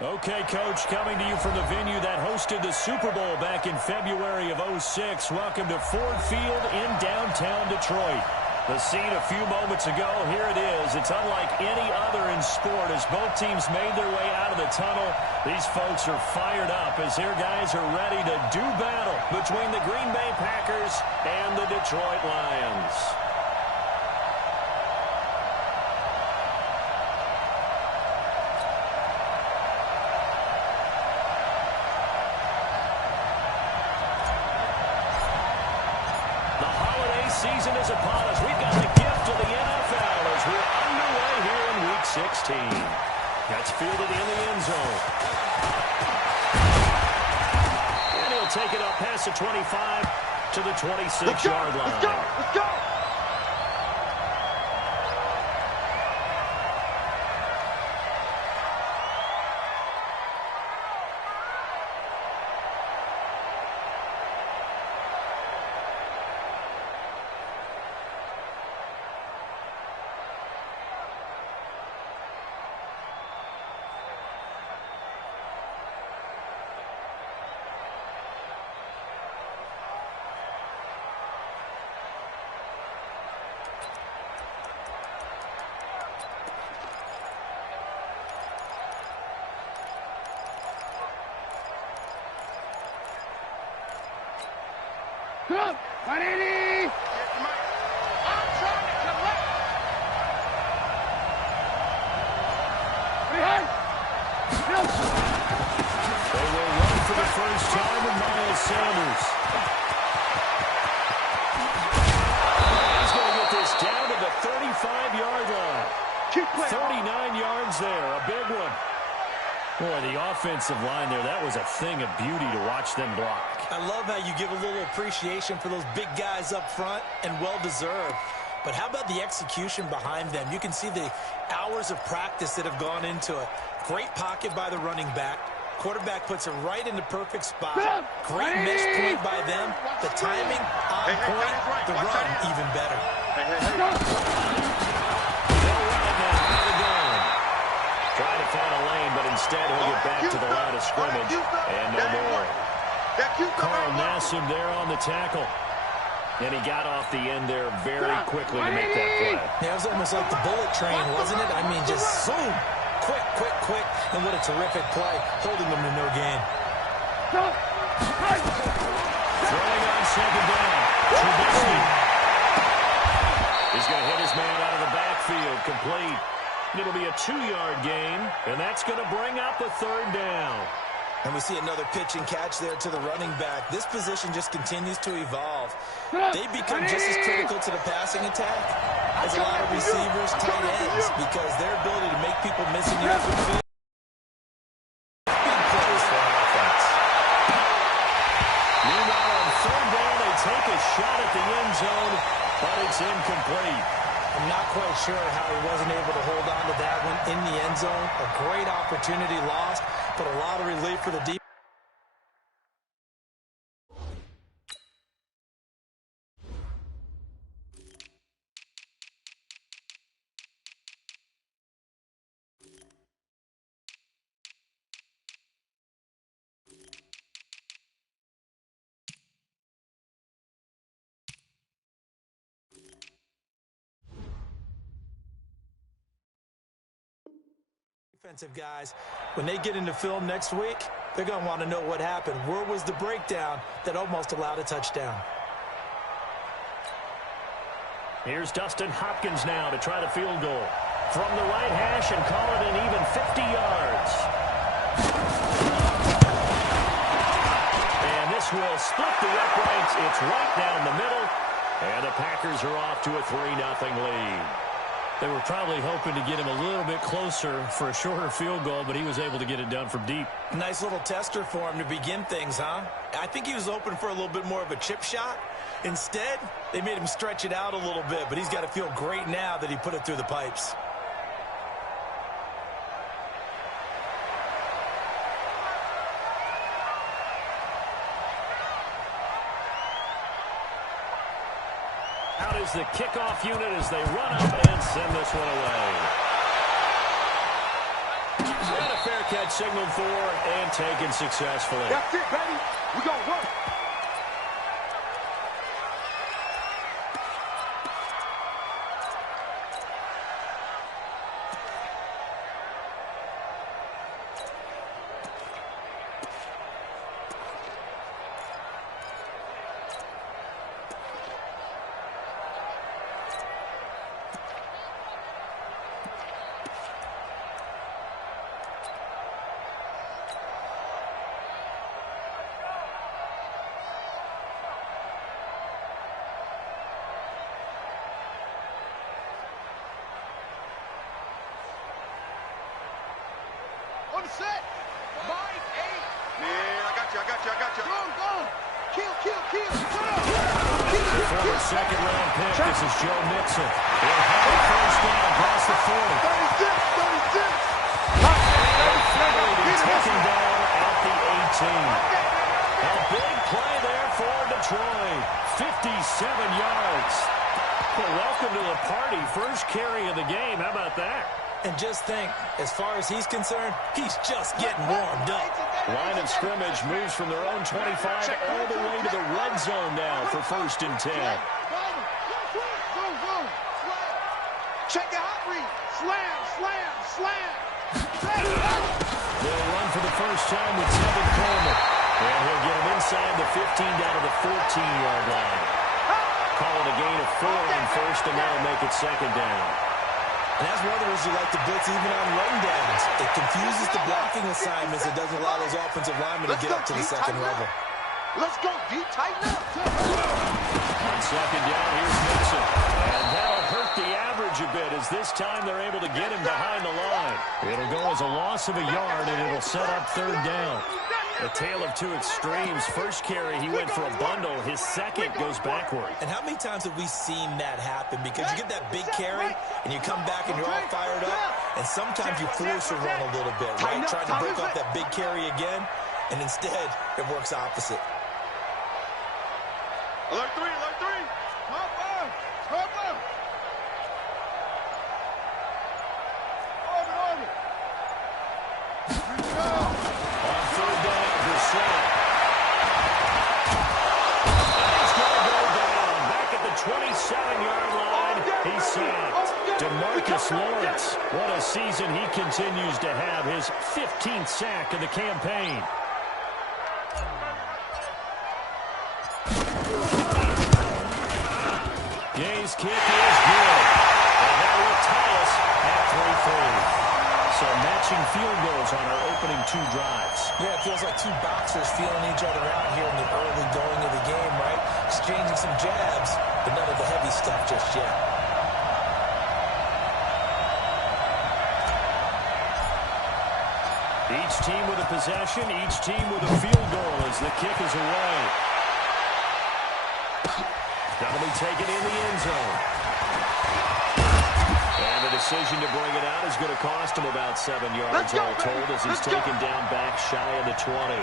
Okay, Coach, coming to you from the venue that hosted the Super Bowl back in February of '06. Welcome to Ford Field in downtown Detroit. The scene a few moments ago, here it is. It's unlike any other in sport as both teams made their way out of the tunnel. These folks are fired up as their guys are ready to do battle between the Green Bay Packers and the Detroit Lions. Season is upon us. We've got the gift of the NFL as we're underway here in Week 16. That's fielded in the end zone. And he'll take it up past the 25 to the 26-yard line. Let's go! Let's go! Come! 180! I'm trying to collect! Behind! They will run for the first time with Miles Sanders. He's going to get this down to the 35-yard line. 39 yards there, a big one. Boy, the offensive line there, that was a thing of beauty to watch them block. I love how you give a little appreciation for those big guys up front, and well-deserved. But how about the execution behind them? You can see the hours of practice that have gone into it. Great pocket by the running back. Quarterback puts it right in the perfect spot. Great mesh point by them. The timing on point. The run even better. Trying to find a lane, but instead he'll get back to the line of scrimmage, and no more. Carl Nassib there on the tackle. And he got off the end there very quickly to make that play. Yeah, it was almost like the bullet train, wasn't it? I mean, just zoom. Quick, quick, quick. And what a terrific play, holding them to no gain. Throwing on second down. Trubisky. He's going to hit his man out of the backfield, complete. It'll be a 2-yard gain, and that's going to bring up a third down. And we see another pitch and catch there to the running back. This position just continues to evolve. They become just as critical to the passing attack as a lot of receivers, tight ends, because their ability to make people miss in the open field. Big plays for offense. Meanwhile, on third down, they take a shot at the end zone, but it's incomplete. I'm not quite sure how he wasn't able to hold on to that one in the end zone. A great opportunity lost, but a lot of relief for the defense. Defensive guys, when they get into film next week, they're going to want to know what happened. Where was the breakdown that almost allowed a touchdown? Here's Dustin Hopkins now to try the field goal. From the right hash and call it an even 50 yards. And this will split the uprights. It's right down the middle. And the Packers are off to a 3-0 lead. They were probably hoping to get him a little bit closer for a shorter field goal, but he was able to get it done from deep. Nice little tester for him to begin things, huh? I think he was open for a little bit more of a chip shot. Instead, they made him stretch it out a little bit, but he's got to feel great now that he put it through the pipes. Out is the kickoff unit as they run up and send this one away. And a fair catch signaled for and taken successfully. That's it, baby. We gonna work. On the set. 9-8. Man, I got you. Go. Kill. Put up. Former second-round pick. This is Joe Mixon. He'll have a first down across the 40. 36. He's taken down at the 18. A big play there for Detroit. 57 yards. Well, welcome to the party. First carry of the game. How about that? And just think, as far as he's concerned, he's just getting warmed up. Line of scrimmage moves from their own 25 all the way to the red zone now for 1st and 10. Check the hot read. Slam. They'll run for the first time with Tevin Coleman. And he'll get him inside the 15 down to the 14-yard line. Call it a gain of 4 on first, and that'll make it 2nd down. And that's one of the reasons you like to blitz even on run downs. It confuses the blocking assignments. It doesn't allow those offensive linemen to get up to the second level. Let's go deep, tighten up. On 2nd down, here's Mixon. And that'll hurt the average a bit as this time they're able to get him behind the line. It'll go as a loss of a yard, and it'll set up 3rd down. A tale of two extremes. First carry, he went for a bundle. His second goes backward. And how many times have we seen that happen? Because you get that big carry, and you come back and you're all fired up, and sometimes you force a run a little bit, right? Trying to break off that big carry again, and instead it works opposite. Alert 3. Cover. Orbit. On 3rd down, Brissett. He's going to go down. Back at the 27-yard line, he's sacked. DeMarcus Lawrence, what a season he continues to have. His 15th sack of the campaign. Gay's kick is good. And that will tie us at 3-3. So matching field goals on our opening 2 drives. Yeah, it feels like two boxers feeling each other out here in the early going of the game, right? Exchanging some jabs, but none of the heavy stuff just yet. Each team with a possession, each team with a field goal as the kick is away. That'll be taken in the end zone. And the decision to bring it out is going to cost him about 7 yards all told as he's taken down back shy of the 20.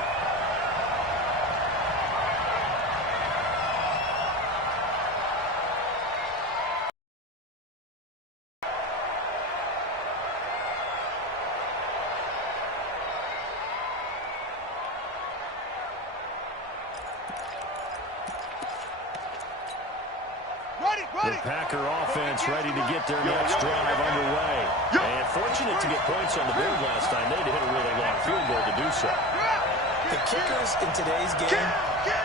The Packer offense ready to get their next drive underway. And fortunate to get points on the board last time. They had to hit a really long field goal to do so. The kickers in today's game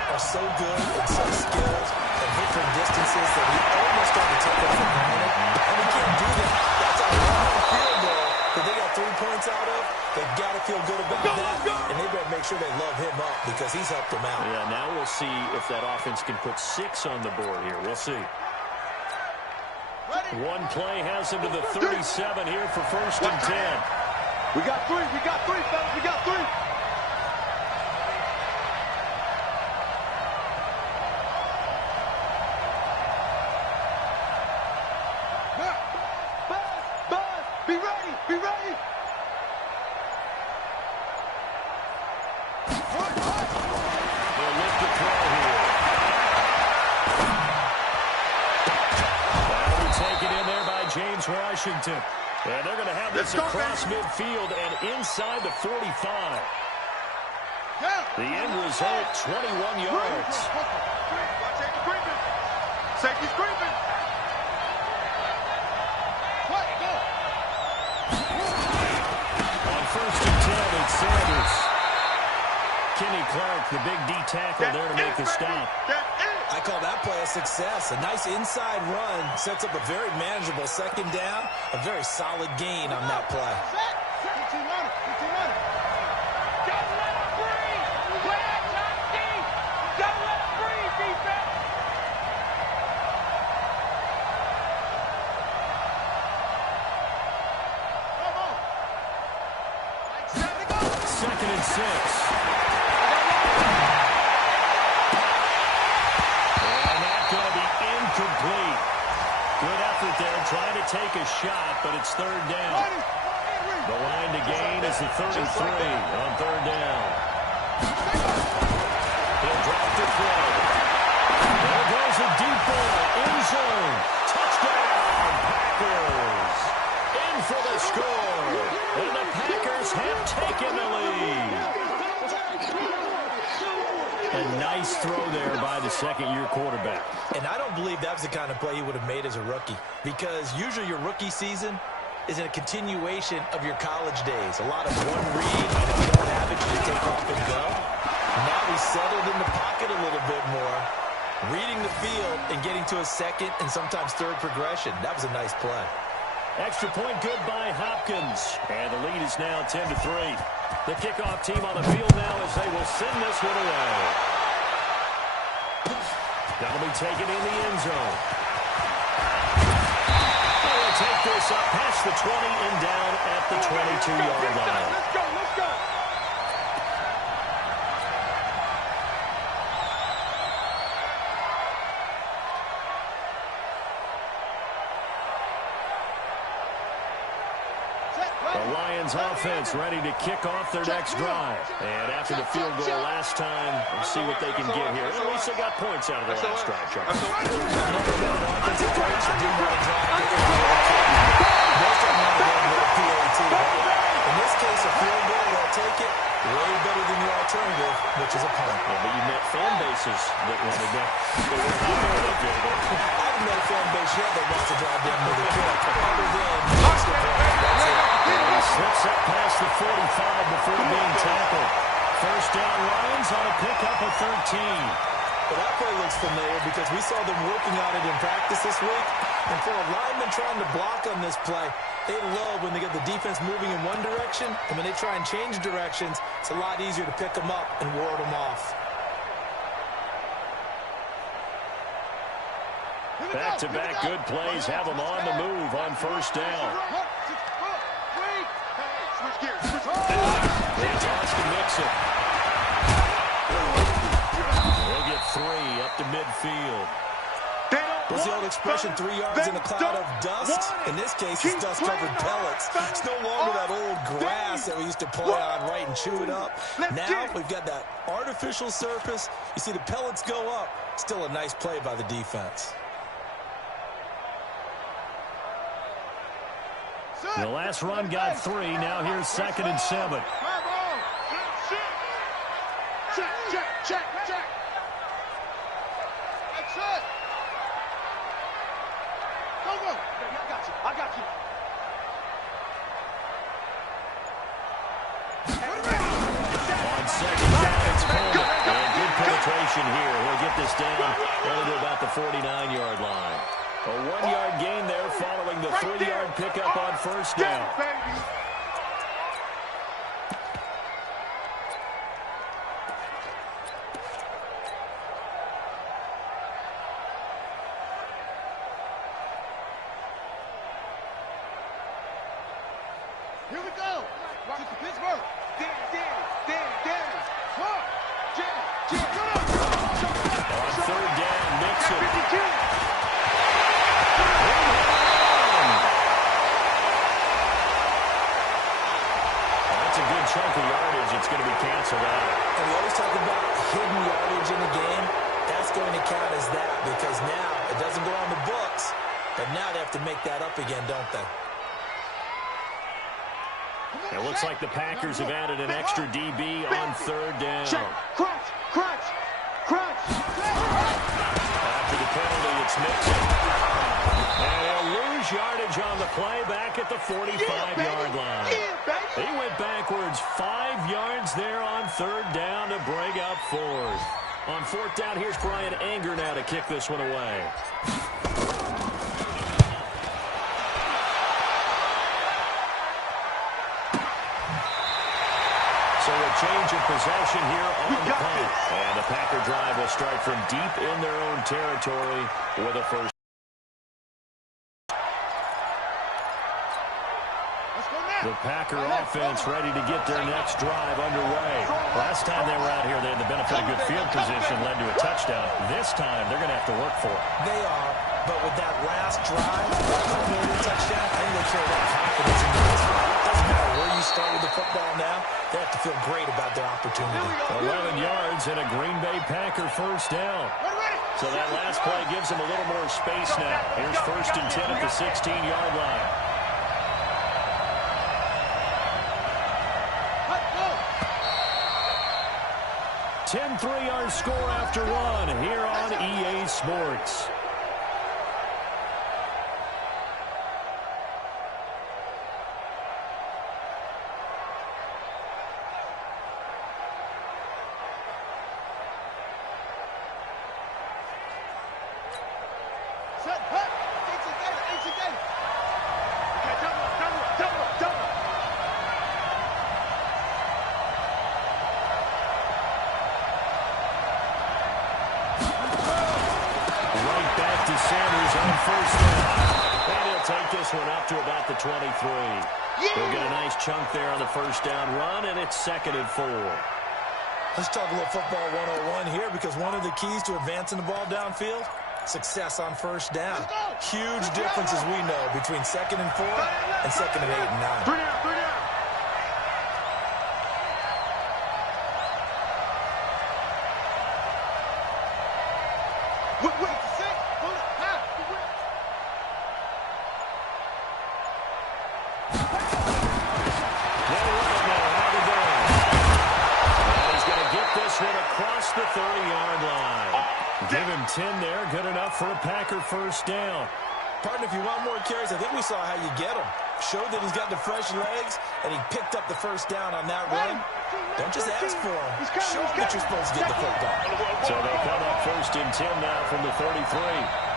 are so good and so skilled and hit from distances that we almost start to take them for granted. And we can't do that. That's a long field goal that they got 3 points out of. They've got to feel good about that. And they better make sure they love him up because he's helped them out. Yeah, now we'll see if that offense can put 6 on the board here. We'll see. One play has him to the 37 here for 1st and 10. We got 3, fellas. We got 3. Buzz, be ready. They'll lift the throw here. That'll be taken in there by James Washington. And they're going to have this across midfield and inside the 45. The end result, 21 yards. Safety's creeping. On 1st and 10, it's Sanders. Kenny Clark, the big D tackle there to make the stop. I call that play a success. A nice inside run sets up a very manageable second down. A very solid gain on that play. Don't let him breathe. Play that top deep. Don't let him breathe, defense. Come on. 2nd and 6. Complete. Good effort there, trying to take a shot, but it's 3rd down. The line to gain is the 33 on 3rd down. He'll drop to throw. There goes a deep ball, end zone. Touchdown, Packers. In for the score. And the Packers have taken the lead. A nice throw there by the second-year quarterback. And I don't believe that was the kind of play he would have made as a rookie, because usually your rookie season is a continuation of your college days. A lot of one read, and if you don't have it, you just take off and go. Now he's settled in the pocket a little bit more, reading the field and getting to a second and sometimes third progression. That was a nice play. Extra point good by Hopkins. And the lead is now 10-3. The kickoff team on the field now as they will send this one away. That'll be taken in the end zone. They'll take this up past the 20 and down at the 22-yard line. Let's go, let's go. The Lions offense ready to kick off their next drive. And after the field goal last time, we'll see what they can get here. At least they got points out of the last drive, Charles. In this case, a field goal, they'll take it. Way better than the alternative, which is a punt. Yeah, but you met fan bases that wanted that. I haven't met a fan base yet that wants to drive down with a kick. Other than extra point. That's it. He slips up past the 45 before being tackled. First down, Lions on a pickup of 13. Well, that play looks familiar because we saw them working on it in practice this week. And for a lineman trying to block on this play, they love when they get the defense moving in one direction, and when they try and change directions, it's a lot easier to pick them up and ward them off. Back-to-back good plays have them on the move on first down. They toss to Mixon. They'll get 3 up to midfield. What's the old expression, 3 yards in a cloud of dust? In this case, it's dust-covered pellets. It's no longer that old grass that we used to play on, right, and chew it up. Now we've got that artificial surface. You see the pellets go up. Still a nice play by the defense. The last run got 3. Now here's 2nd and 7. Check. That's it. Go. I got you. On 2nd down, it's Coleman. And good penetration here. He'll get this down only to about the 49-yard line. A 1-yard gain there following the 3-yard pickup on first down. Here we go. To Pittsburgh. Danny. On 3rd down, Mixon. That's a good chunk of yardage. It's going to be canceled out. And we always talk about hidden yardage in the game. That's going to count as that because now it doesn't go on the books, but now they have to make that up again, don't they? It looks like the Packers have added an extra DB on third down. Crunch, crunch, crunch. After the penalty, it's Mixon. And he'll lose yardage on the play back at the 45-yard line. He went backwards 5 yards there on third down to bring up fourth. On fourth down, here's Brian Anger now to kick this one away. So a change of possession here on the punt. And the Packer drive will start from deep in their own territory with a first. The Packer offense ready to get their next drive underway. Last time they were out here, they had the benefit of good field position, led to a touchdown. This time, they're going to have to work for it. They are, but with that last drive, that touchdown, I think they feel that confidence in this. It doesn't matter where you start with the football now. They have to feel great about their opportunity. 11 yards and a Green Bay Packer first down. So that last play gives them a little more space now. Here's 1st and 10 at the 16-yard line. 10-3 our score after one here on EA Sports. First down. And he'll take this one up to about the 23. They'll get a nice chunk there on the first down run, and it's 2nd and 4. Let's talk a little football 101 here, because one of the keys to advancing the ball downfield, success on first down. Huge differences we know between 2nd and 4 and 2nd and 8 and 9. Bring it up, bring it up. Wait. Across the 30-yard line. Give him 10 there. Good enough for a Packer first down. Partner, if you want more carries, I think we saw how you get him. Showed that he's got the fresh legs, and he picked up the first down on that run. Don't just ask for him. Show him that you're supposed to get the football. So they'll come up 1st and 10 now from the 33.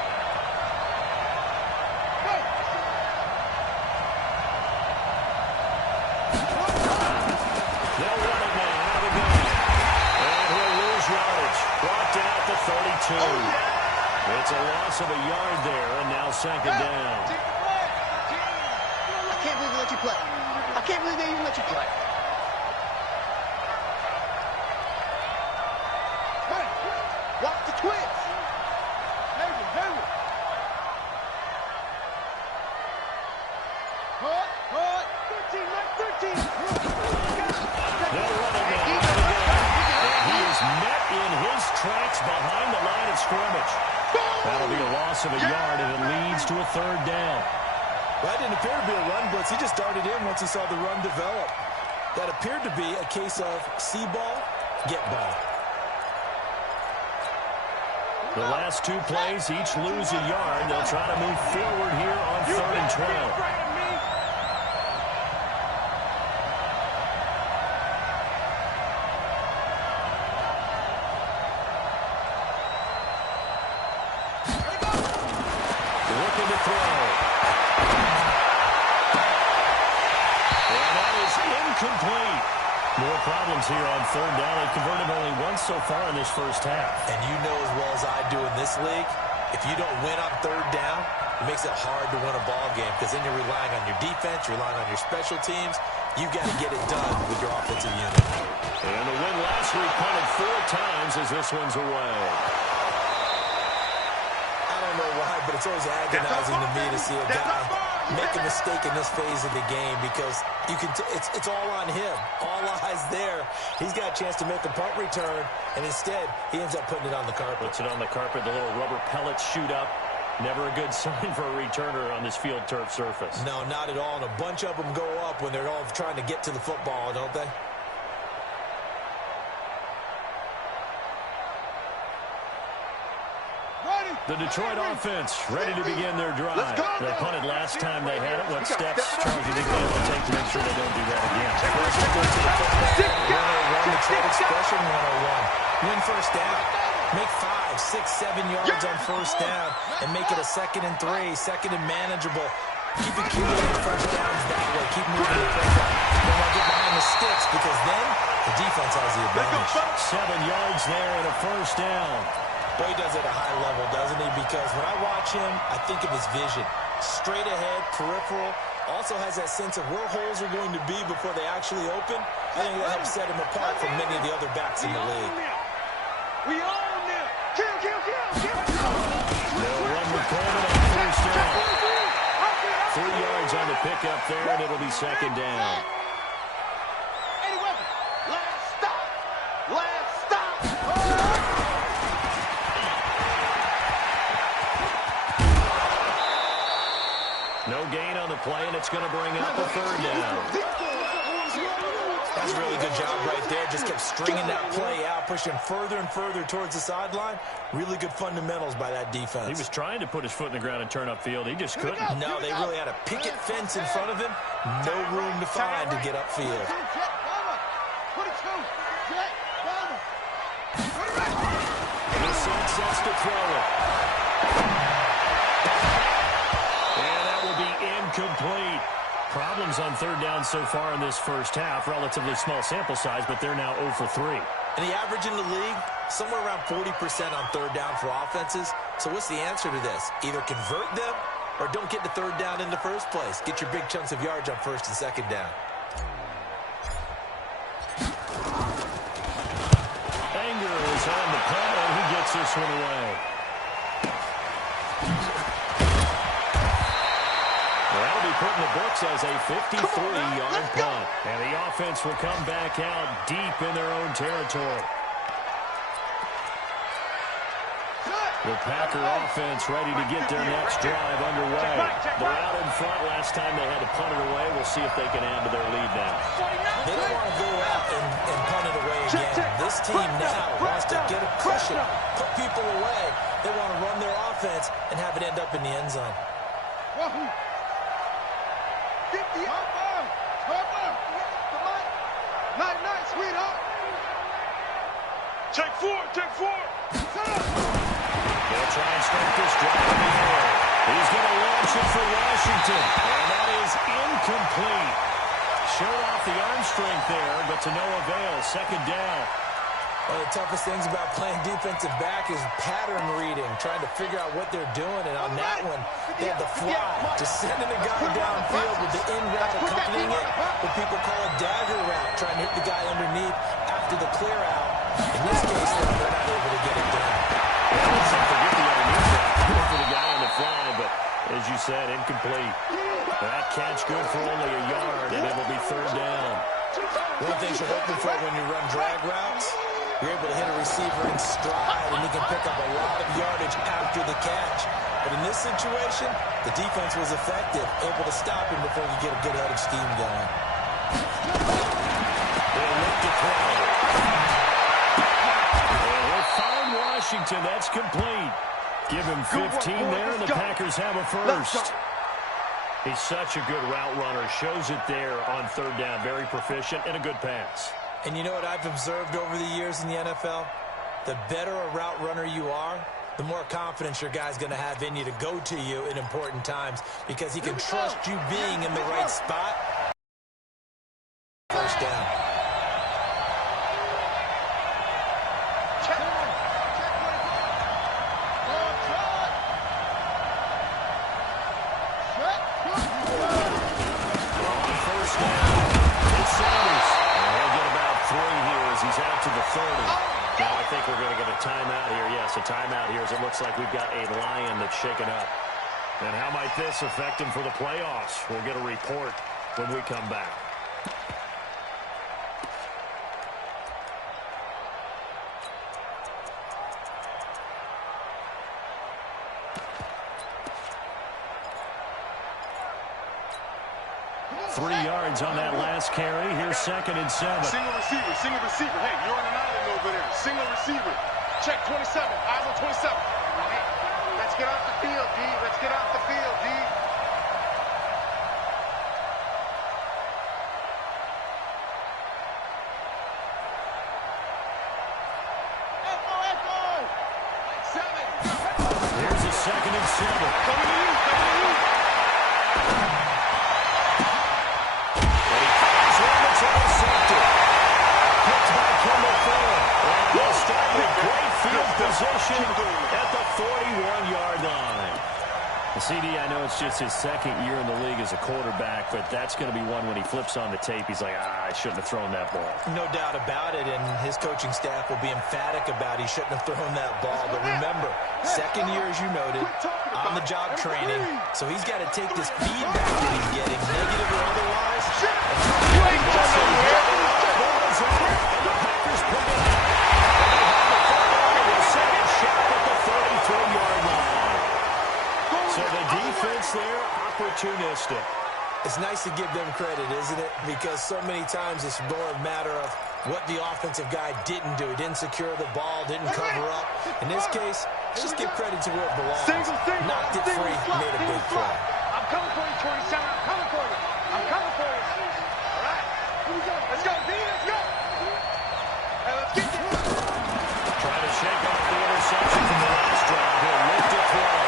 It's a loss of a yard there, and now 2nd down. I can't believe they let you play. I can't believe they even let you play. Hey, watch the twins. Hayward. Hard. 13, Mike, 13. They'll run it now. And he is met in his tracks behind the line of scrimmage. That'll be a loss of a yard, and it leads to a 3rd down. Well, that didn't appear to be a run blitz. He just darted in once he saw the run develop. That appeared to be a case of see ball, get ball. The last 2 plays each lose a yard. They'll try to move forward here on 3rd and 12. Incomplete. More problems here on 3rd down. They've converted only once so far in this first half. And you know as well as I do in this league, if you don't win on 3rd down, it makes it hard to win a ball game, because then you're relying on your defense, you're relying on your special teams. You got to get it done with your offensive unit. And the win last week punted 4 times as this one's away. I don't know why, but it's always agonizing to me to see a guy make a mistake in this phase of the game, because you can it's all on him. All eyes there. He's got a chance to make a punt return, and instead he ends up putting it on the carpet. Puts it on the carpet. The little rubber pellets shoot up. Never a good sign for a returner on this field turf surface. No, not at all. And a bunch of them go up when they're all trying to get to the football, don't they? The Detroit offense ready to begin their drive. They punted last time they had it. What steps, Charles, do you think they will take to make sure they don't do that again? First to go to the football. 101, Detroit expression 101. Win first down. Make 5, 6, 7 yards on first down and make it a 2nd and 3, 2nd and manageable. Keep accumulating first downs that way. Keep moving the football. Don't want to get behind the sticks because then the defense has the advantage. 7 yards there and a first down. Boy, he does it at a high level, doesn't he? Because when I watch him, I think of his vision. Straight ahead, peripheral. Also has that sense of where holes are going to be before they actually open. I think that helps set him apart from many of the other backs in the league. We own them. Kill, kill, kill, kill. They'll run with Coleman on first down. 3 yards on the pickup there, and it'll be 2nd down. Last stop. Last stop. No gain on the play, and it's going to bring up a 3rd down. That's a really good job right there. Just kept stringing that play out, pushing further and further towards the sideline. Really good fundamentals by that defense. He was trying to put his foot in the ground and turn upfield. He just couldn't. No, they really had a picket fence in front of him. No room to find to get upfield. This sets to throw it. And that will be incomplete. Problems on 3rd down so far in this first half. Relatively small sample size, but they're now 0 for 3. And the average in the league, somewhere around 40% on 3rd down for offenses. So what's the answer to this? Either convert them or don't get to 3rd down in the first place. Get your big chunks of yards on 1st and 2nd down. Anger is on the punt, and he gets this one away. That'll be put in the books as a 53-yard punt. And the offense will come back out deep in their own territory. The Packer offense ready to get their next drive underway. They're out in front. Last time they had to punt it away. We'll see if they can add to their lead now. They don't want to go out and punt it away again. This team now wants to get a cushion, put people away. They want to run their offense and have it end up in the end zone. Night, sweetheart. Take 4, take 4. They'll try and start this drive in the air. He's going to launch it for Washington. And that is incomplete. Showed off the arm strength there, but to no avail. 2nd down. One of the toughest things about playing defensive back is pattern reading, trying to figure out what they're doing. And on that one, they had the fly, just sending a guy downfield with the in route accompanying it, what people call a dagger route, trying to hit the guy underneath after the clear out. In this case, they're not able to get it done. Forget the underneath route for the guy on the fly, but as you said, incomplete. That catch good for only a yard, and it will be 3rd down. One of the things you're hoping for when you run drag routes, you're able to hit a receiver in stride, and he can pick up a lot of yardage after the catch. But in this situation, the defense was effective, able to stop him before you get a good head of steam going. They'll look to throw. And he'll find Washington. That's complete. Give him 15 there, and the Packers have a first. He's such a good route runner. Shows it there on 3rd down. Very proficient and a good pass. And you know what I've observed over the years in the NFL? The better a route runner you are, the more confidence your guy's going to have in you to go to you in important times because he can trust you being in the right spot. First down. He's out to the 30. Now I think we're going to get a timeout here. Yes, a timeout here as it looks like we've got a Lion that's shaken up. And how might this affect him for the playoffs? We'll get a report when we come back. 3 yards on that last carry. Here's 2nd and 7. Single receiver. Hey, you're on an island over there. Single receiver. Check 27. Eyes on 27. Let's get off the field, D. Let's get off the field, D. Here's a 2nd and 7. Coming to you. It's intercepted. Picked by Kendall Fuller. And they'll start with great field position at the 41-yard line. CD, I know it's just his 2nd year in the league as a quarterback, but that's going to be one when he flips on the tape. He's like, I shouldn't have thrown that ball. No doubt about it, and his coaching staff will be emphatic about he shouldn't have thrown that ball. But remember, 2nd year, as you noted, on-the-job training, so he's got to take this feedback that he's getting, negative or otherwise. So the defense there, opportunistic. It's nice to give them credit, isn't it? Because so many times it's more a matter of what the offensive guy didn't do. He didn't secure the ball, didn't cover up. In this case, just give credit to where it belongs. Knocked it free, made a big play. I'm coming for you, 27. I'm coming for you. I'm coming for you. All right. Let's go, D. Let's go. Hey, let's get this. Trying to shake off the interception from the last drive. He'll lift it throw.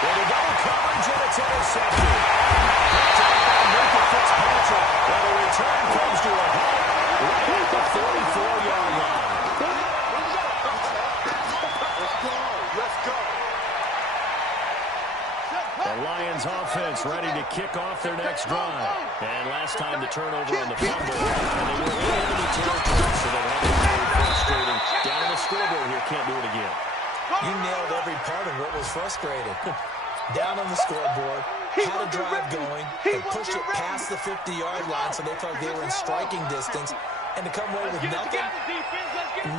With a double coverage, and it's intercepted. Picked up by Michael Fitzpatrick. And the return comes to a halt right at the 44-yard line. Let's go. The Lions offense ready to kick off their next drive. And last time the turnover on the fumble, and they were in enemy territory, so that had to be very frustrating. Down on the scoreboard here, can't do it again. You nailed every part of what was frustrating. Down on the scoreboard, had a drive going, they pushed it past the 50-yard line, so they felt they were in striking distance, and to come away with nothing,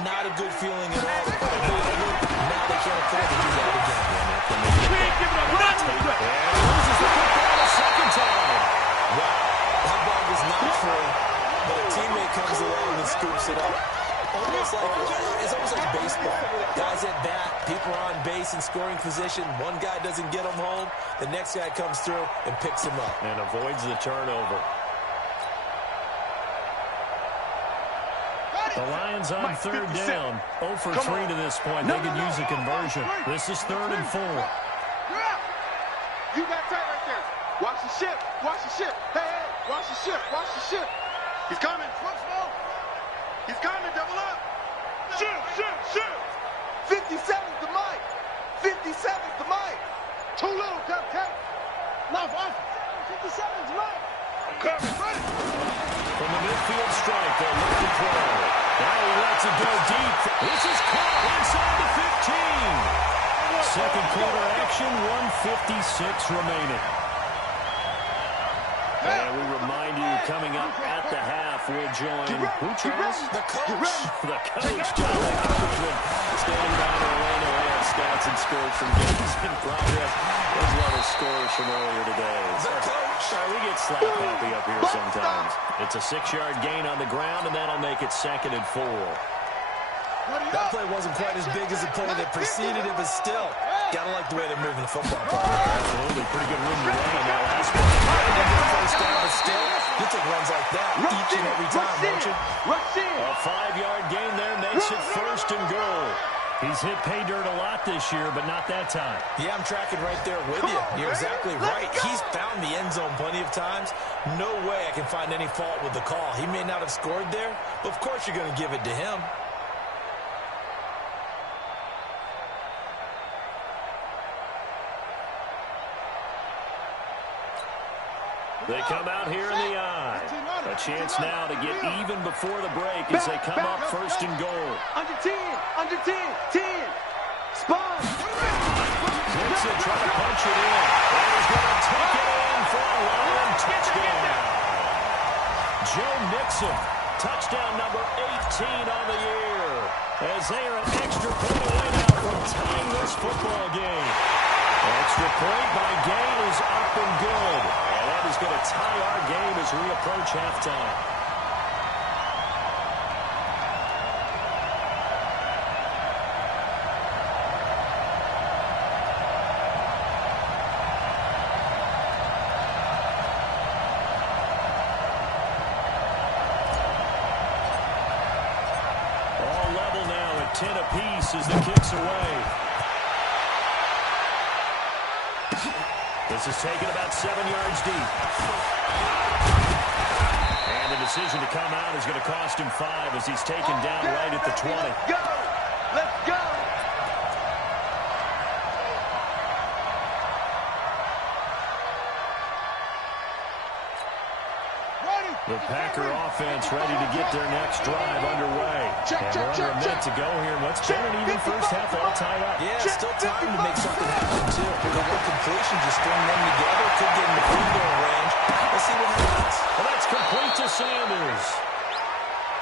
not a good feeling at all. Now they can't afford to do that again. And loses the football a 2nd time. Wow, that ball was not free, but a teammate comes along and scoops it up. It's almost like baseball. Guys at bat, people are on base in scoring position. One guy doesn't get him home. The next guy comes through and picks him up. And avoids the turnover. The Lions on 3rd down. 0 for 3 to this point. They could use a conversion. This is 3rd and 4. You got tight right there. Watch the ship. Watch the ship. Hey, watch the ship. Watch the ship. He's coming. He's coming. Double up. Shoot. 57's the mic. 57's the mic. Too little, cupcake. Left off. 57's the mic. I'm coming. From the midfield strike, they'll look to throw. Now he lets it go deep. This is caught inside the 15. 2nd quarter action, 1:56 remaining. And we remind you, coming up at the half, we'll join, who, Charles? The coach. The coach, John Coachman, standing by in Orlando. I have stats and scores from games in progress, as well as scores from earlier today. The coach. We get slap happy up here sometimes. It's a 6-yard gain on the ground, and that'll make it 2nd and 4. That play wasn't quite as big as the play that preceded it, but still, gotta like the way they're moving the football. Absolutely, pretty good room to run on that last one. First down, but still, you take runs like that each and every time, don't you? A 5-yard gain there makes it 1st and goal. He's hit pay dirt a lot this year, but not that time. Yeah, I'm tracking right there with you. You're exactly right. He's found the end zone plenty of times. No way I can find any fault with the call. He may not have scored there, but of course you're going to give it to him. They come out here in the eye. A chance now to get even before the break as they come up 1st and goal. Under 10. 10. Spawn. Hits it, trying to punch it in. And he's going to take it in for a Lion touchdown. Joe Mixon, touchdown number 18 on the year. As they are an extra point away now from tying this football game. Extra point by Gay is up and good. And that is going to tie our game as we approach halftime. All level now at 10 apiece as the kick's away. This is taken about 7 yards deep. And the decision to come out is going to cost him 5 as he's taken down right at the 20. Let's go! Let's go! The Packer offense ready to get their next drive underway. And we're under a minute to go here. What's been an even first half all tied up? Yeah, still time to make something happen, too. A couple of completions, just string them together. Could get in the field goal range. Let's see what happens. Well, that's complete to Sanders.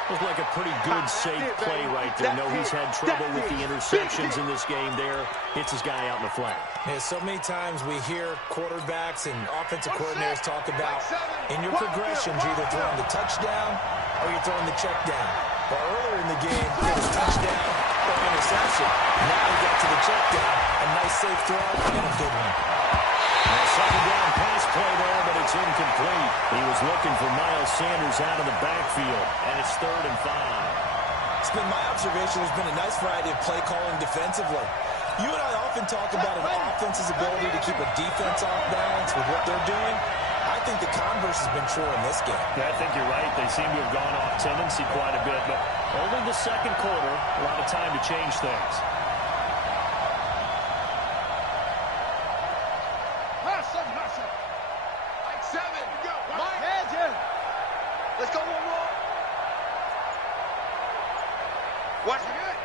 Looks like a pretty good, safe play right there. No, he's had trouble with the interceptions in this game there. Hits his guy out in the flat. Yeah, so many times we hear quarterbacks and offensive coordinators talk about in your progressions, you're either throwing the touchdown or you're throwing the check down. But earlier in the game, it was touchdown or interception. Now we got to the check down. A nice safe throw and a good one. Second down pass play there, but it's incomplete. He was looking for Miles Sanders out of the backfield, and it's 3rd and 5. It's been my observation. There's been a nice variety of play calling defensively. You and I often talk about an offense's ability to keep a defense off balance with what they're doing. I think the converse has been true in this game. Yeah, I think you're right. They seem to have gone off tendency quite a bit, but only the second quarter, a lot of time to change things. Let's go one more. Watch it.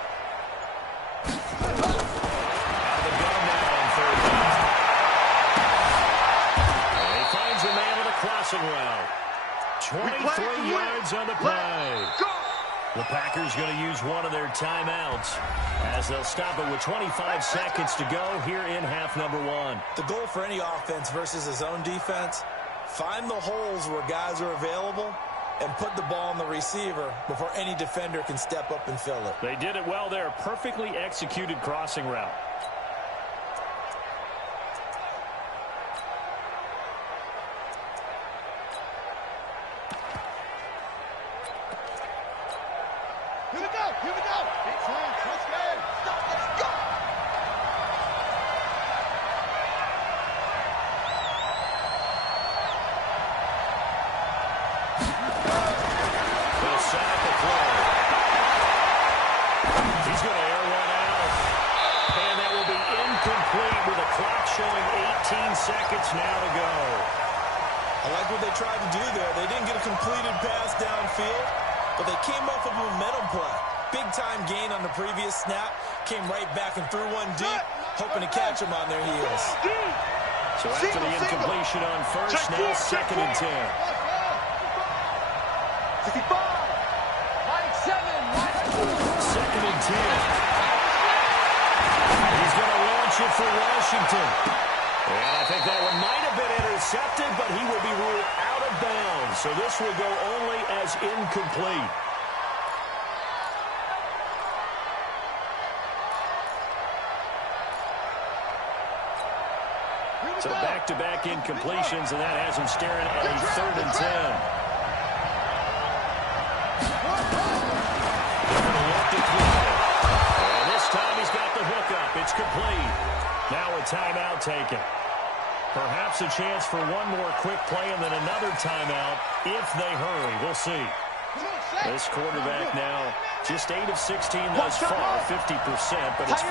Out of the gun now on 3rd down. And he finds a man with a crossing route. 23 yards on the play. The Packers going to use one of their timeouts as they'll stop it with 25 seconds to go here in half number 1. The goal for any offense versus his own defense, find the holes where guys are available and put the ball on the receiver before any defender can step up and fill it. They did it well there. Perfectly executed crossing route. Here we go. Here we go. Let's go. Let's go. Set up the play. He's going to air one out. And that will be incomplete with the clock showing 18 seconds now to go. I like what they tried to do there. They didn't get a completed pass downfield, but they came up with a momentum play. Big-time gain on the previous snap. Came right back and threw one deep, hoping to catch them on their heels. So after the incompletion on first, now 2nd and 10. 65. 2nd and 10. He's going to launch it for Washington. And I think that one might have been intercepted, but he will be ruled out of bounds. So this will go only as incomplete. So back-to-back incompletions, and that has him staring at a 3rd and 10. And this time he's got the hook up. It's complete. Now a timeout taken. Perhaps a chance for one more quick play and then another timeout if they hurry. We'll see. This quarterback now just 8 of 16 thus far, 50%, but it's...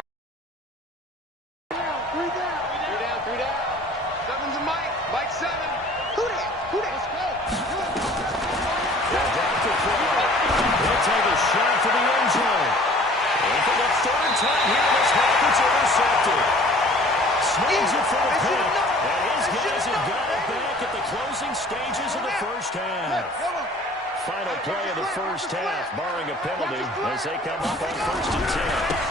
Three down. Seven's a Mike. Mike 7. Who that? Let's go. They'll drop to throw. They'll take a shot to the end zone. And for the 3rd time here this half, it's intercepted. Swings it for the pick. And his guys have got it back at the closing stages of the first half. Final play of the first half, barring a penalty, as they come up on 1st and 10.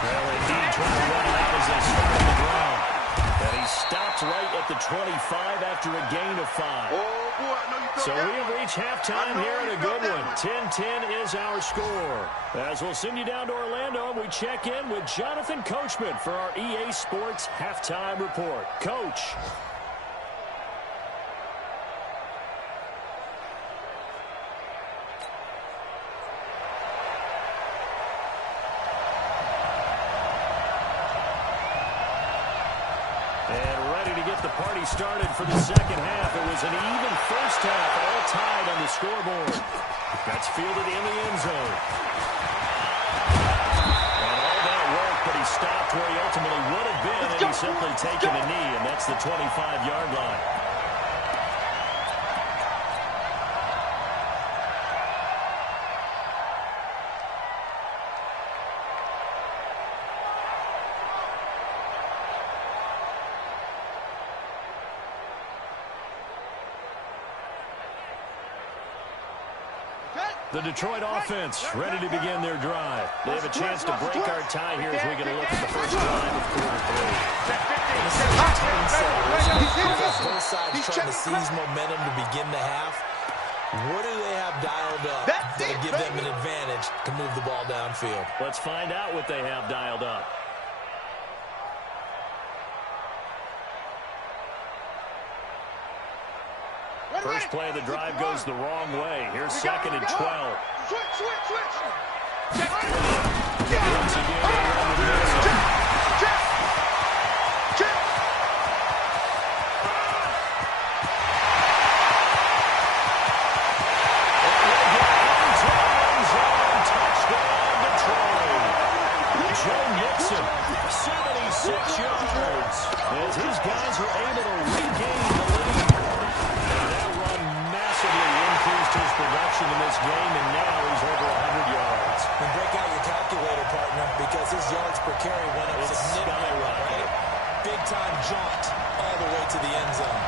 Well, indeed, trying to run it out as they start on the ground. And he stopped right at the 25 after a gain of 5. Oh, boy, I know you felt So that we have one. reached halftime here in a good one. 10-10 is our score. As we'll send you down to Orlando, and we check in with Jonathan Coachman for our EA Sports Halftime Report. Coach. The party started for the second half. It was an even first half, all tied on the scoreboard. That's fielded in the end zone. And all that work, but he stopped where he ultimately would have been, and he's simply taken a knee, and that's the 25-yard line. The Detroit offense ready to begin their drive. They have a chance to break our tie here as we get a look at the first drive of quarter 3. Both sides trying to seize momentum to begin the half. What do they have dialed up that'll give them an advantage to move the ball downfield? Let's find out what they have dialed up. First play of the drive goes the wrong way. Here's 2nd and 12. Switch. Once again, on the middle. Touchdown, Detroit. Joe Mixon, 76 yards, as his guys are able to regain the lead. Increased his production in this game, and now he's over 100 yards. And break out your calculator, partner, because his yards per carry went up significantly, right? Big-time jaunt all the way to the end zone.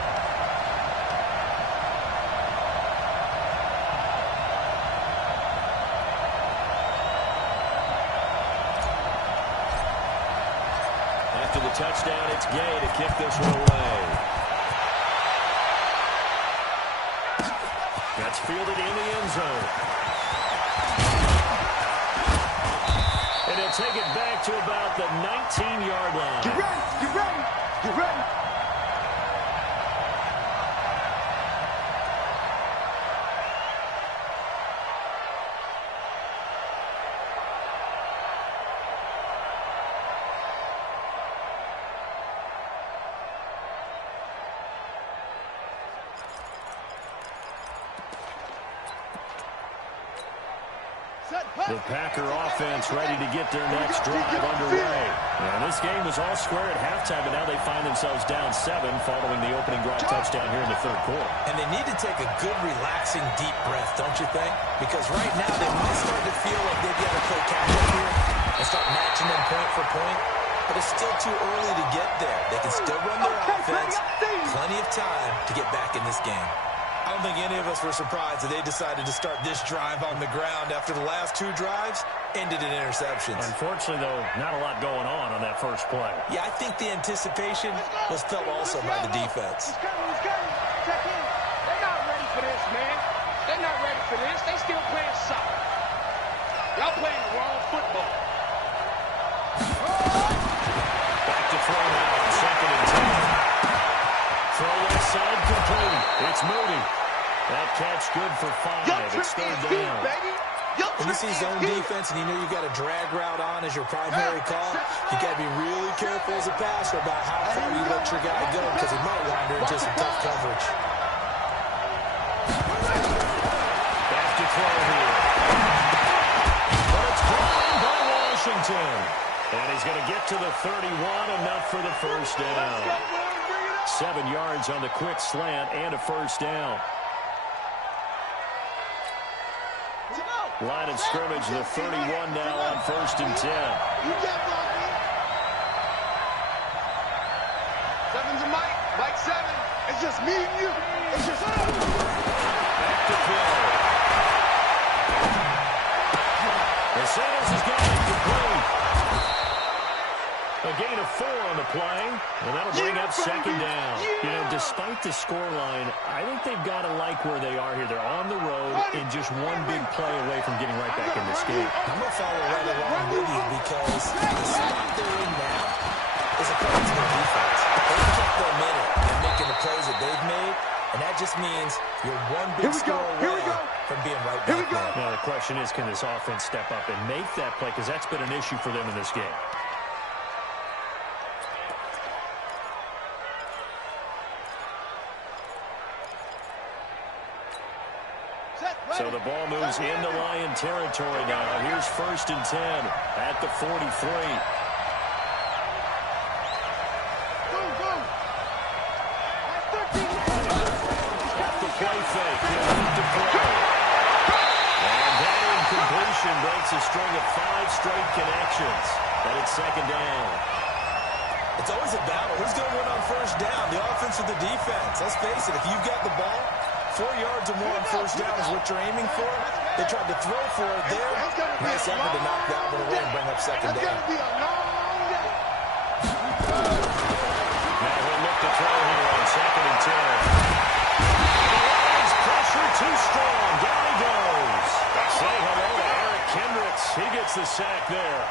After the touchdown, it's Gay to kick this one away. That's fielded in the end zone. And he'll take it back to about the 19-yard line. Get ready. The Packer offense ready to get their next drive underway. And this game was all square at halftime, but now they find themselves down 7 following the opening drive touchdown here in the third quarter. And they need to take a good, relaxing, deep breath, don't you think? Because right now they might start to feel like they've got to play catch-up here and start matching them point for point. But it's still too early to get there. They can still run their offense. Plenty of time to get back in this game. I don't think any of us were surprised that they decided to start this drive on the ground after the last 2 drives ended in interceptions. Unfortunately, though, not a lot going on that first play. Yeah, I think the anticipation was felt also by the defense. He's coming. Check in. They're not ready for this, man. They're not ready for this. They still playing soccer. Y'all playing the wrong football. Back to throw now on 2nd and 10. Throw left side complete. It's Moody. That catch good for 5. It's 3rd down. When you see zone defense and you know you've got a drag route on as your primary call, you got to be really careful as a passer about how far you let your guy go because he might wander into some tough coverage. Back to throw here. But it's caught by Washington. And he's going to get to the 31, enough for the first down. 7 yards on the quick slant and a first down. Line of scrimmage, the 31 now on 1st and 10. You can't block me. 7's a Mike. Mike 7. It's just me and you. It's just back to throw. The Sanders has got it complete. A gain of 4 on the play, and that'll bring up second down. You know, despite the scoreline, I think they've got to like where they are here. They're on the road and just one big play away from getting right back in this game. I'm going to follow right along with you because the spot they're in now is a credit to their defense. They've kept their minute and making the plays that they've made, and that just means you're one big score away from being right back there. Now, the question is, can this offense step up and make that play? Because that's been an issue for them in this game. So the ball moves into Lion territory now. Here's 1st and 10 at the 43. Off the play fake. To throw. And that incompletion breaks a string of 5 straight connections. And it's second down. It's always a battle. Who's going to win on 1st down? The offense or the defense? Let's face it, if you've got the ball, 4 yards or more on 1st down is what you're aiming for. They tried to throw for it there. Nice effort to knock that one away and bring up second down. Now he'll look to throw here on 2nd and 10. Pressure too strong. Down he goes. Say hello to Eric Kendricks. He gets the sack there.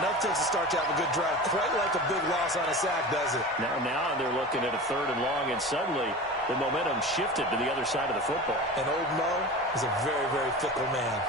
Enough takes to start to have a good drive. Quite like a big loss on a sack, does it? Now they're looking at a 3rd and long, and suddenly the momentum shifted to the other side of the football. And old Mo is a very, very fickle man.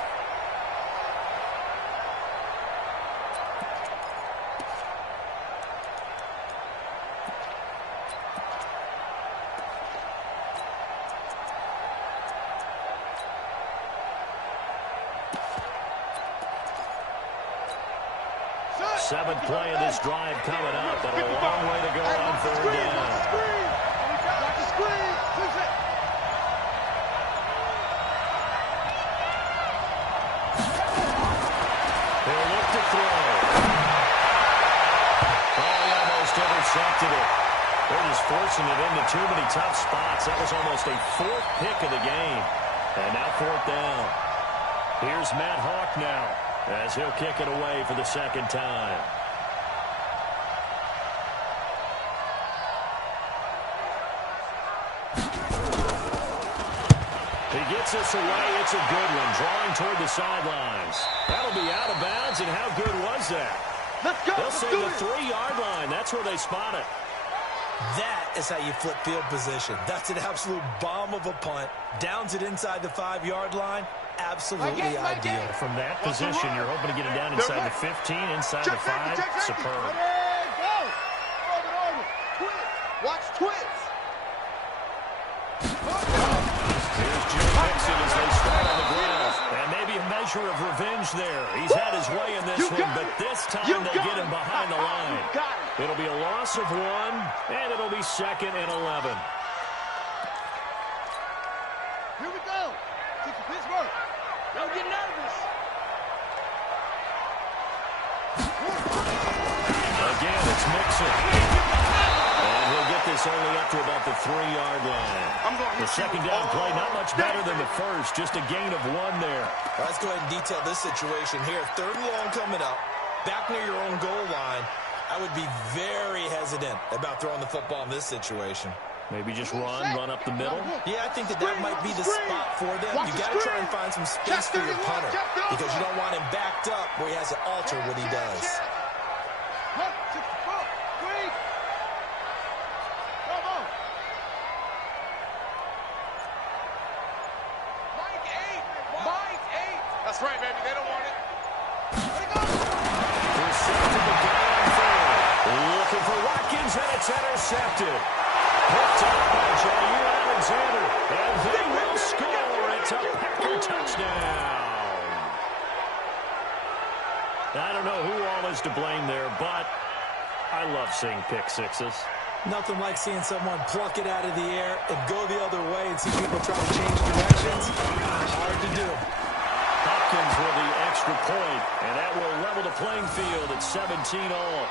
Seventh play of this drive coming up, but a long way to go on 3rd down. They'll look to throw. Oh, he almost intercepted it. They're just forcing it into too many tough spots. That was almost a 4th pick of the game. And now 4th down. Here's Matt Hawk now, as he'll kick it away for the 2nd time. He gets this away. It's a good one, drawing toward the sidelines. That'll be out of bounds, and how good was that? Let's go. They'll say the 3-yard line. That's where they spot it. That is how you flip field position. That's an absolute bomb of a punt. Downs it inside the 5-yard line. Absolutely ideal. From that position, you're hoping to get it down inside the 15, inside the 5. Superb. Go. Watch twits. Here's Jim Mixon as they start on the ground. And maybe a measure of revenge there. He's had his way in this one, but this time they get him behind the line. It'll be a loss of 1, and it'll be 2nd and 11. Here we go. Take the Pittsburgh. Don't get nervous. Again, it's Mixon. And he'll get this only up to about the 3-yard line. The 2nd down play, not much better than the first. Just a gain of 1 there. Let's go ahead and detail this situation here. 3rd and long coming up. Back near your own goal line. I would be very hesitant about throwing the football in this situation. Maybe just run up the middle. Yeah, I think that might be the spot for them. You got to try and find some space for your punter because you don't want him backed up where he has to alter what he does. That's right, baby. They don't want it. Looking for Watkins, and it's intercepted. Picked up by Jair Alexander, and they will score. It's a Packer touchdown. I don't know who all is to blame there, but I love seeing pick sixes. Nothing like seeing someone pluck it out of the air and go the other way and see people try to change directions. Hard to do. Hopkins with the extra point, and that will level the playing field at 17-all.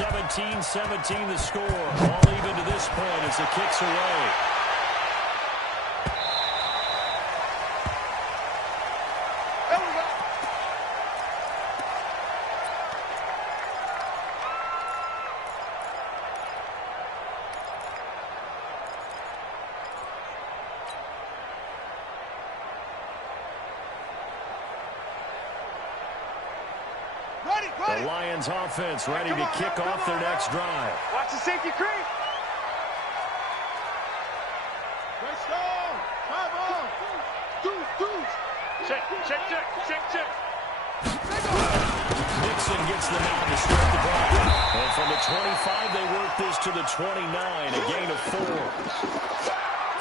17-17 the score. All even to this point as the kick's away. The Lions offense ready to kick off their next drive. Watch the safety creep. Let's go. Come on. Deuce. Check. Nixon gets them out to start the drive. And from the 25, they work this to the 29, a gain of 4.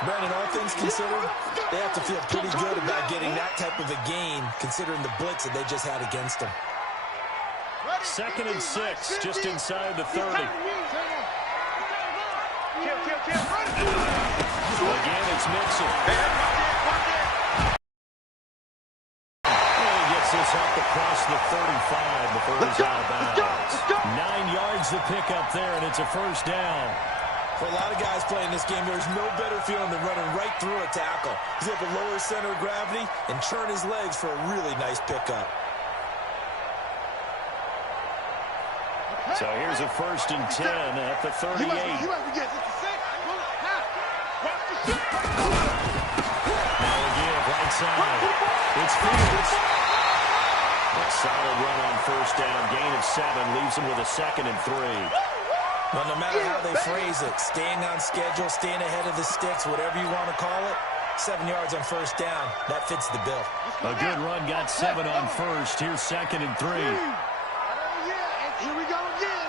Brandon, all things considered, they have to feel pretty good about getting that type of a gain, considering the blitz that they just had against them. 2nd and 6, just inside the 30. Kill. Again, it's Nixon. He gets this up across the 35 before he's out of bounds. 9 yards to pick up there, and it's a first down. For a lot of guys playing this game, there's no better feeling than running right through a tackle. He's able to lower his center of gravity and churn his legs for a really nice pickup. So here's a 1st and 10 at the 38. He might forget. It's the six. Watch the six. Now again, right side. It's Fields. A solid run on 1st down. Gain of 7 leaves him with a 2nd and 3. Well, no matter how they phrase it, staying on schedule, staying ahead of the sticks, whatever you want to call it, 7 yards on 1st down, that fits the bill. A good run, got 7 on 1st. Here's 2nd and 3. Here we go again.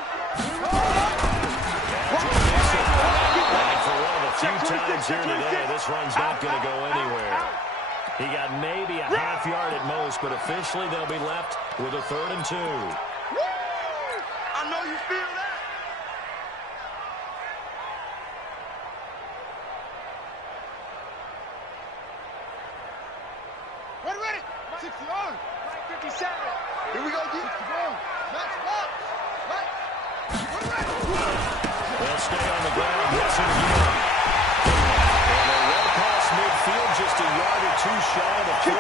And for one of the few times here today, this run's not going to go anywhere. He got maybe a half yard at most, but officially they'll be left with a 3rd and 2. I know you feel that. Ready. 60 yards. 57. Here we go, D. Match box. They'll stay on the ground. Yes, again. And they're well past midfield, just a yard or 2 shy of the 40.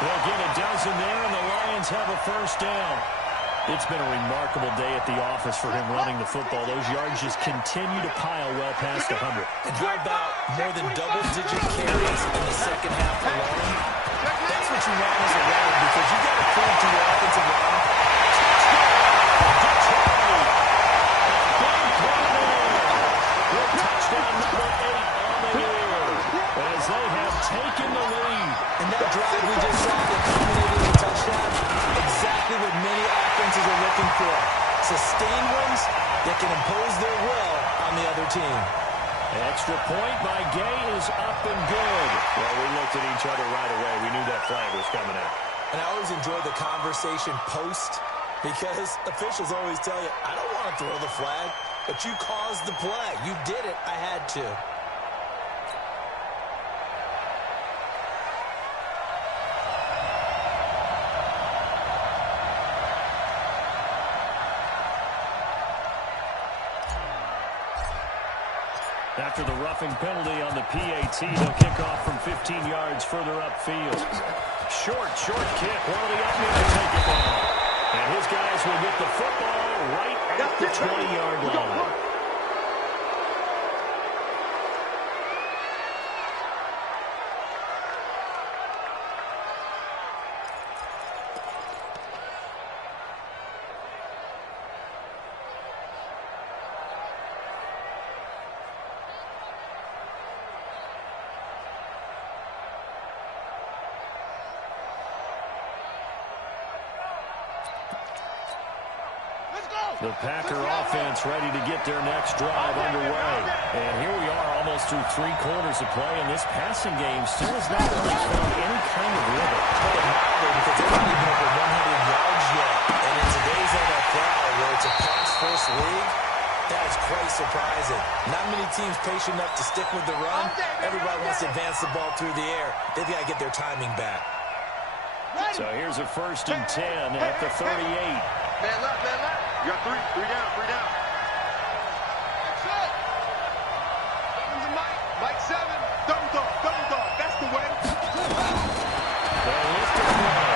They'll get a dozen there, and the Lions have a 1st down. It's been a remarkable day at the office for him running the football. Those yards just continue to pile well past 100. And how about more than double-digit carries in the 2nd half alone? That's what you want as a runner, because you got to prove to your offensive line. Touchdown number 8 on the year as they have taken the lead. And that drive we just saw that culminated in a touchdown, exactly what many offenses are looking for. Sustained ones that can impose their will on the other team. Extra point by Gay is up and good. Well, we looked at each other right away. We knew that flag was coming out. And I always enjoy the conversation post, because officials always tell you, I don't want to throw the flag, but you caused the play. You did it. I had to. After the roughing penalty on the PAT, they'll kick off from 15 yards further upfield. Short kick. One of the others to take it down. And his guys will get the football right at the 20-yard line. The Packer offense ready to get their next drive underway. And here we are almost through 3 quarters of play, and this passing game still has not really found any kind of rhythm. Because they're not even over 100 yards yet. And in today's NFL, where it's a pass-first league, that is quite surprising. Not many teams patient enough to stick with the run. Everybody wants to advance the ball through the air. They've got to get their timing back. So here's a 1st and 10 at the 38. Man left. You got three. Three down. Three down. That's it. Seven's a Mike. Mike 7. Double dog. Double dog. That's the way. They lift the throw.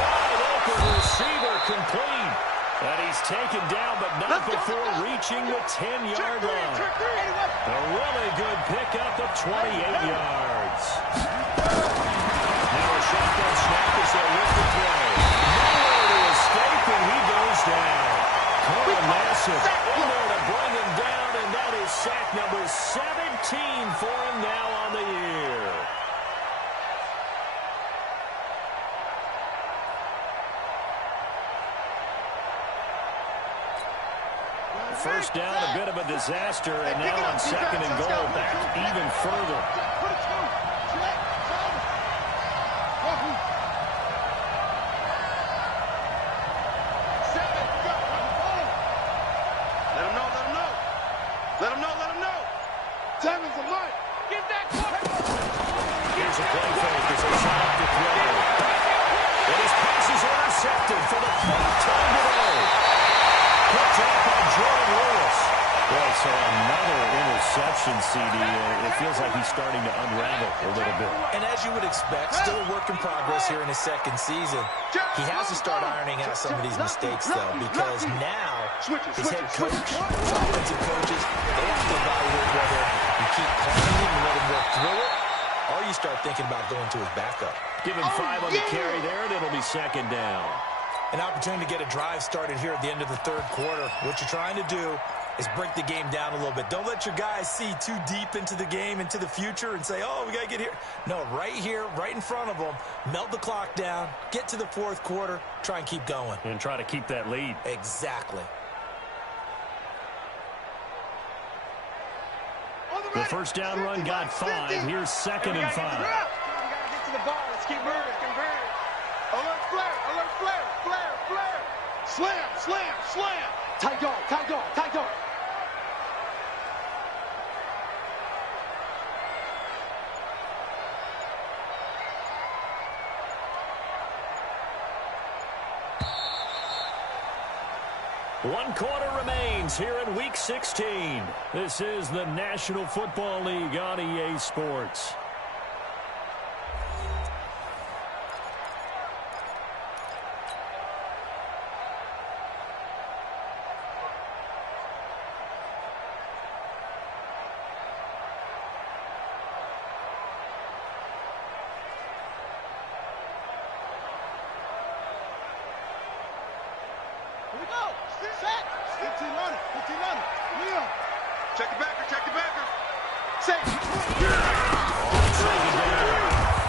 Wide open receiver complete. And he's taken down, but not before reaching the 10-yard line. A really good pickup of 28 yards. Now a shotgun snap as they lift the throw. Nowhere to escape, and he goes down. Colin Nassif in there to bring him down, and that is sack number 17 for him now on the year. First down, a bit of a disaster, and now on second and goal, back even further. Let him know. Let him know. Let him know. Let him know. Seven's a Mike. Get that quick. Here's a play fake as they set up the throw. And his pass is intercepted for the fourth time today. Picked up by Jordan Lewis. Boy, so another interception, CD. It feels like he's starting to unravel a little bit. And as you would expect, still a work in progress here in his second season. He has to start ironing out some of these mistakes, though, because now his head coach, his offensive coaches, they have to evaluate whether you keep playing him and let him work through it, or you start thinking about going to his backup. Give him 5 on the carry there, and it'll be second down. An opportunity to get a drive started here at the end of the third quarter. What you're trying to do is break the game down a little bit. Don't let your guys see too deep into the game, into the future, and say, oh, we got to get here. No, right here, right in front of them, melt the clock down, get to the fourth quarter, try and keep going. And try to keep that lead. Exactly. The first down run got 5. Here's second and 5. We got to get to the ball. Let's keep moving. Alert flare. Alert flare. Flare. Flare. Slam. Slam. Slam. Tight dog. Tight dog. Tight dog. One quarter remains here in Week 16. This is the National Football League on EA Sports. Here we go. Set. 15 on it. 15 on it. Leo. Check the backer. Check the backer. Set.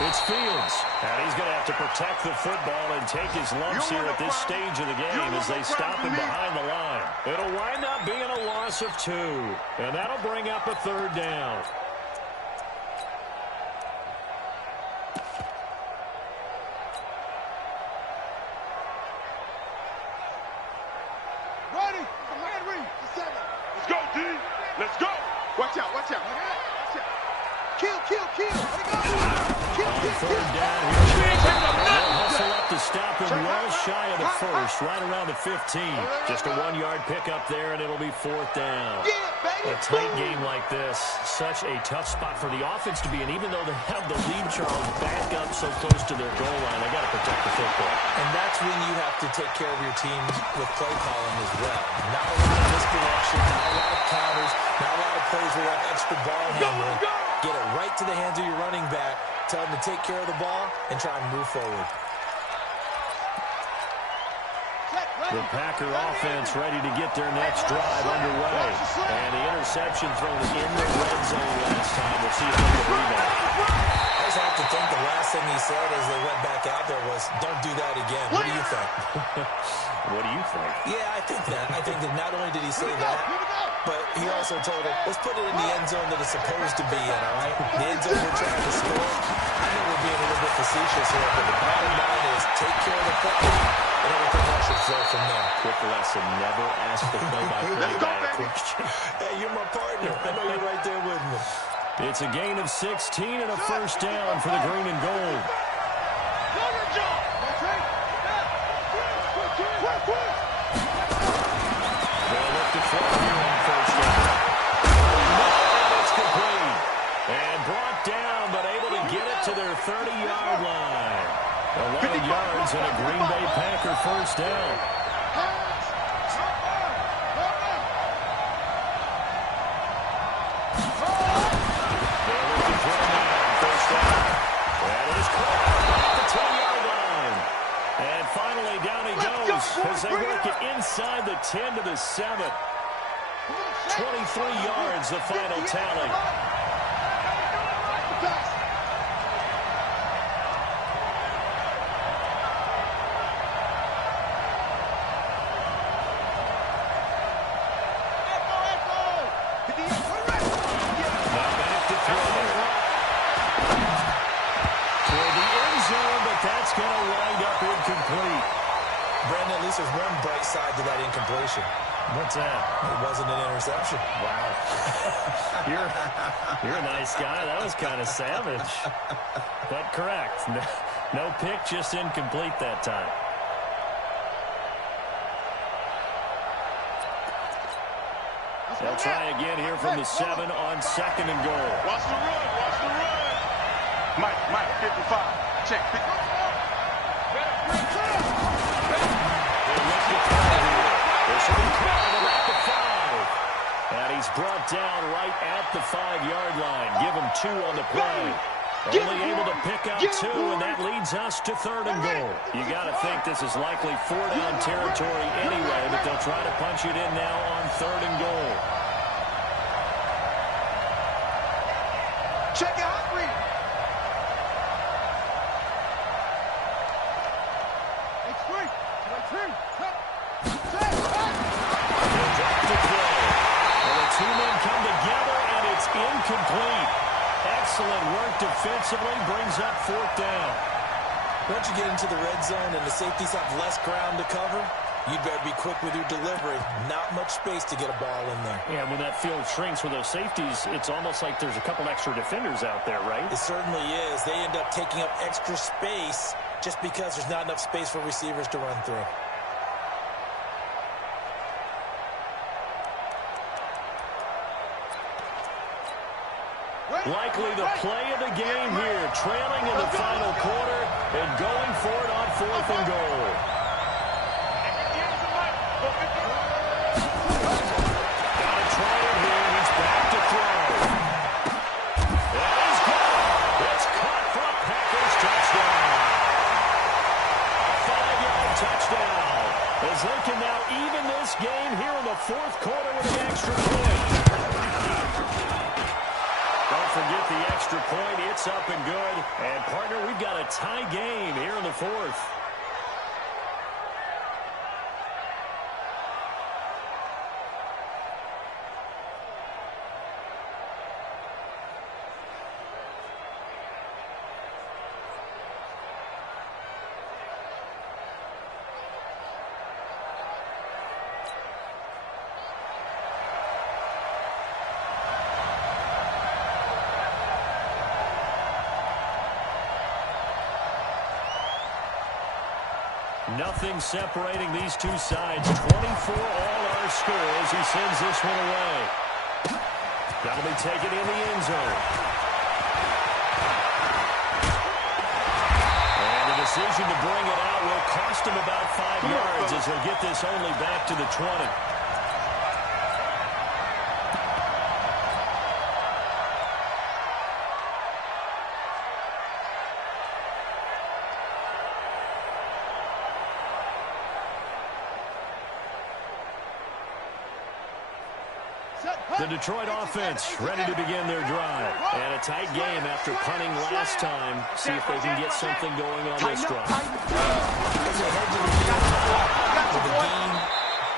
It's Fields, and he's going to have to protect the football and take his lumps here at this stage of the game as they stop him behind the line. It'll wind up being a loss of 2, and that'll bring up a third down. Ready. Man read. Let's go, D. Let's go. Watch out. Watch out. Watch out. Kill. Let it go. Kill. Third down here. They'll hustle up to stop him well shy of the first, right around the 15. Just a 1-yard pickup there, and it'll be fourth down. A tight game like this, such a tough spot for the offense to be in. Even though they have the lead, Charles, back up so close to their goal line, they got to protect the football. And that's when you have to take care of your team with play calling as well. Not a lot of misdirection, not a lot of counters, not a lot of plays where you have extra ball handling. Get it right to the hands of your running back, tell him to take care of the ball, and try and move forward. The Packer offense ready to get their next drive underway. And the interception thrown in the red zone last time. We'll see if they can rebound. I just have to think the last thing he said as they went back out there was, don't do that again. What do you think? What do you think? Yeah, I think that. I think that not only did he say that, but he also told him, let's put it in the end zone that it's supposed to be in, all right? The end zone we're trying to score. I know we're being a little bit facetious here, but the bottom line is take care of the football, and everything else should flow from there. Quick lesson, never ask the play-by-play guy a question. Hey, you're my partner. I know you're right there with me. It's a gain of 16 and a first down for the green and gold. Quick. 30-yard line. 11 yards and a Green Bay Packer first down. And finally, down he goes as they work it inside the 10 to the 7. 23 yards, the final tally. That's going to wind up incomplete. Brandon, at least there's one bright side to that incompletion. What's that? It wasn't an interception. Wow. You're a nice guy. That was kind of savage. But correct. No pick, just incomplete that time. They'll try again here from the 7 on 2nd and goal. Watch the run. Watch the run. Mike, 55. Check. And he's brought down right at the 5-yard line. Give him 2 on the play. Only able to pick up 2, and that leads us to 3rd and goal. You got to think this is likely 4-down territory anyway, but they'll try to punch it in now on 3rd and goal. Check it out, Reed. Two men come together, and it's incomplete. Excellent work defensively, brings up 4th down. Once you get into the red zone and the safeties have less ground to cover, you'd better be quick with your delivery. Not much space to get a ball in there. Yeah, when that field shrinks with those safeties, it's almost like there's a couple extra defenders out there, right? It certainly is. They end up taking up extra space just because there's not enough space for receivers to run through. Likely the play of the game here, trailing in the final quarter and going for it on 4th and goal. Got to try it here. He's back to throw. And he's good. It's caught for a Packers touchdown. A 5-yard touchdown. As they can now even this game here in the 4th quarter with an extra point. Don't forget the extra point. It's up and good. And, partner, we've got a tie game here in the 4th. Nothing separating these two sides. 24 all our score as he sends this one away. That'll be taken in the end zone. And the decision to bring it out will cost him about 5 yards as he'll get this only back to the 20. The Detroit offense ready to begin their drive. And a tight game after punting last time. See if they can get something going on this drive. With the game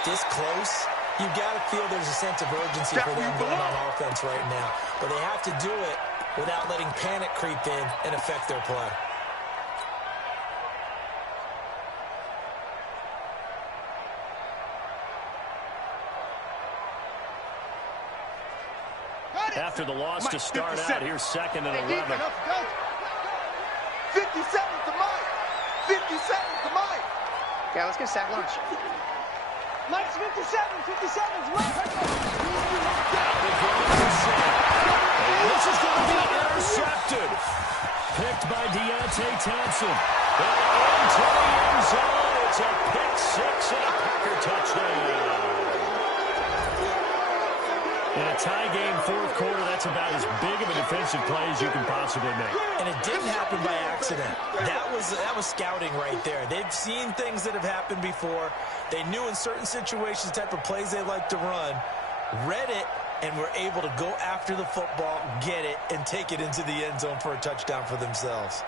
this close, you've got to feel there's a sense of urgency for them going on offense right now. But they have to do it without letting panic creep in and affect their play. After the loss to start out, here's 2nd and 11. 50 seconds to Mike. 50 seconds to Mike. Yeah, let's get sack lunch. Mike's 57 is Mike. This is going to be intercepted. picked by Deontay Thompson. And into the end zone. It's a pick six and a Packer touchdown. In a tie game, fourth quarter, that's about as big of a defensive play as you can possibly make. And it didn't happen by accident. That was scouting right there. They've seen things that have happened before. They knew in certain situations the type of plays they like to run, read it, and were able to go after the football, get it, and take it into the end zone for a touchdown for themselves.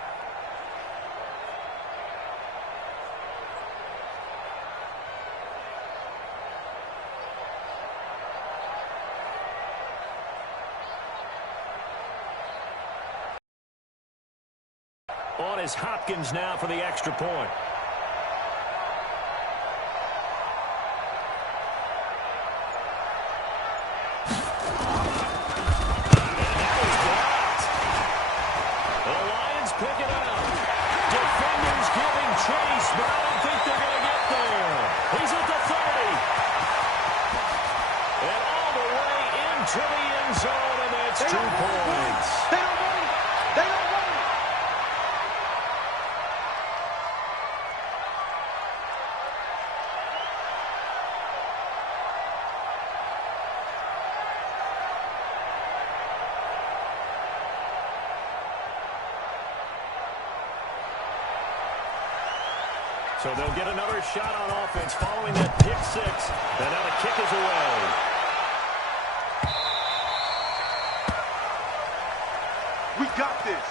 On is Hopkins now for the extra point. The Lions pick it up. Defenders giving chase, but I don't think they're going to get there. He's at the 30. And all the way into the end zone, and that's 2 points. They don't run it. They don't run it. So they'll get another shot on offense following that pick six. And now the kick is away. We got this.